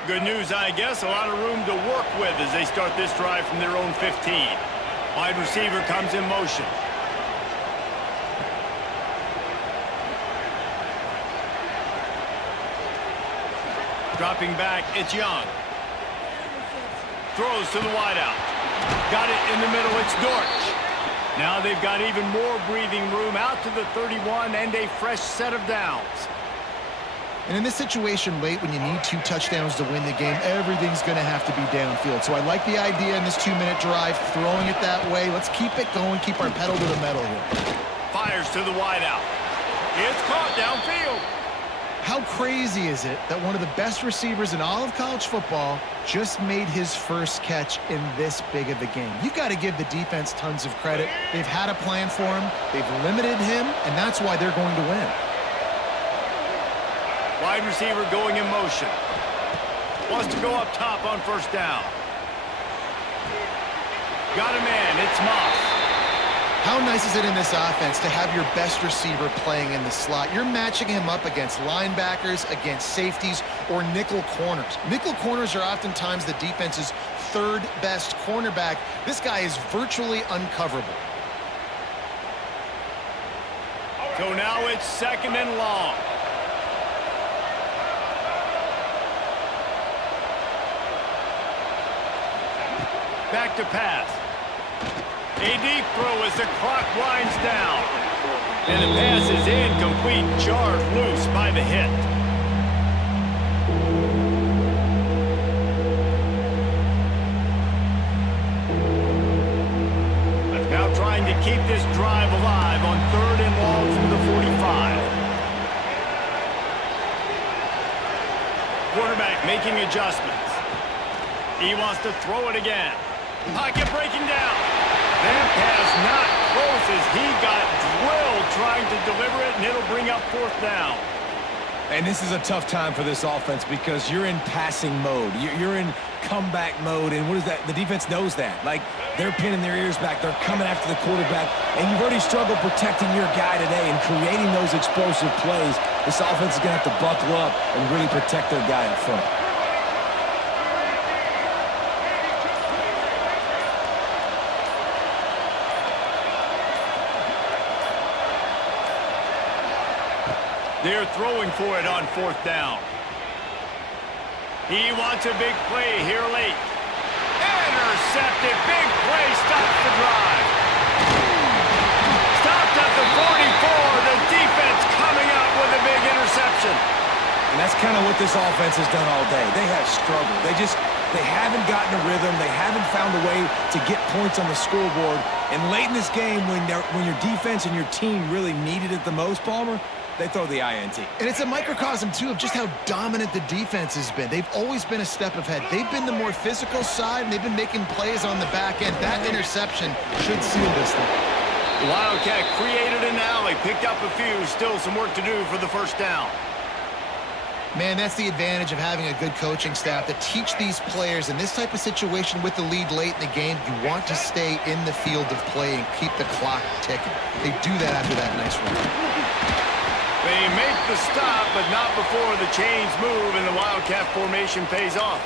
Good news, I guess. A lot of room to work with as they start this drive from their own 15. Wide receiver comes in motion. Dropping back, it's Young. Throws to the wideout. Got it in the middle, it's Dortch. Now they've got even more breathing room out to the 31 and a fresh set of downs. And in this situation late, when you need 2 touchdowns to win the game, everything's going to have to be downfield. So I like the idea in this 2-minute drive, throwing it that way. Let's keep it going, keep our pedal to the metal here. Fires to the wideout. It's caught downfield. How crazy is it that one of the best receivers in all of college football just made his first catch in this big of a game? You've got to give the defense tons of credit. They've had a plan for him. They've limited him, and that's why they're going to win. Wide receiver going in motion. Wants to go up top on first down. Got a man, it's Moss. How nice is it in this offense to have your best receiver playing in the slot? You're matching him up against linebackers, against safeties, or nickel corners. Nickel corners are oftentimes the defense's 3rd best cornerback. This guy is virtually uncoverable. So now it's 2nd and long. Back to pass. A deep throw as the clock winds down. And the pass is incomplete, jarred loose by the hit. Now trying to keep this drive alive on 3rd and long from the 45. Quarterback making adjustments. He wants to throw it again. Pocket breaking down. That pass not close as he got drilled trying to deliver it, and it'll bring up 4th down. And this is a tough time for this offense because you're in passing mode. You're in comeback mode, and what is that? The defense knows that. Like, they're pinning their ears back. They're coming after the quarterback, and you've already struggled protecting your guy today and creating those explosive plays. This offense is going to have to buckle up and really protect their guy up front. They're throwing for it on 4th down. He wants a big play here late. Intercepted. Big play stops the drive. Stopped at the 44. kind of what this offense has done all day. They have struggled. They haven't gotten a rhythm. They haven't found a way to get points on the scoreboard. And late in this game, when your defense and your team really needed it the most, Palmer, they throw the INT. And it's a microcosm, too, of just how dominant the defense has been. They've always been a step ahead. They've been the more physical side, and they've been making plays on the back end. That interception should seal this thing. The Wildcat created an alley, picked up a few, still some work to do for the first down. Man, that's the advantage of having a good coaching staff to teach these players in this type of situation with the lead late in the game. You want to stay in the field of play and keep the clock ticking. They do that after that nice run. They make the stop, but not before the chains move and the Wildcat formation pays off.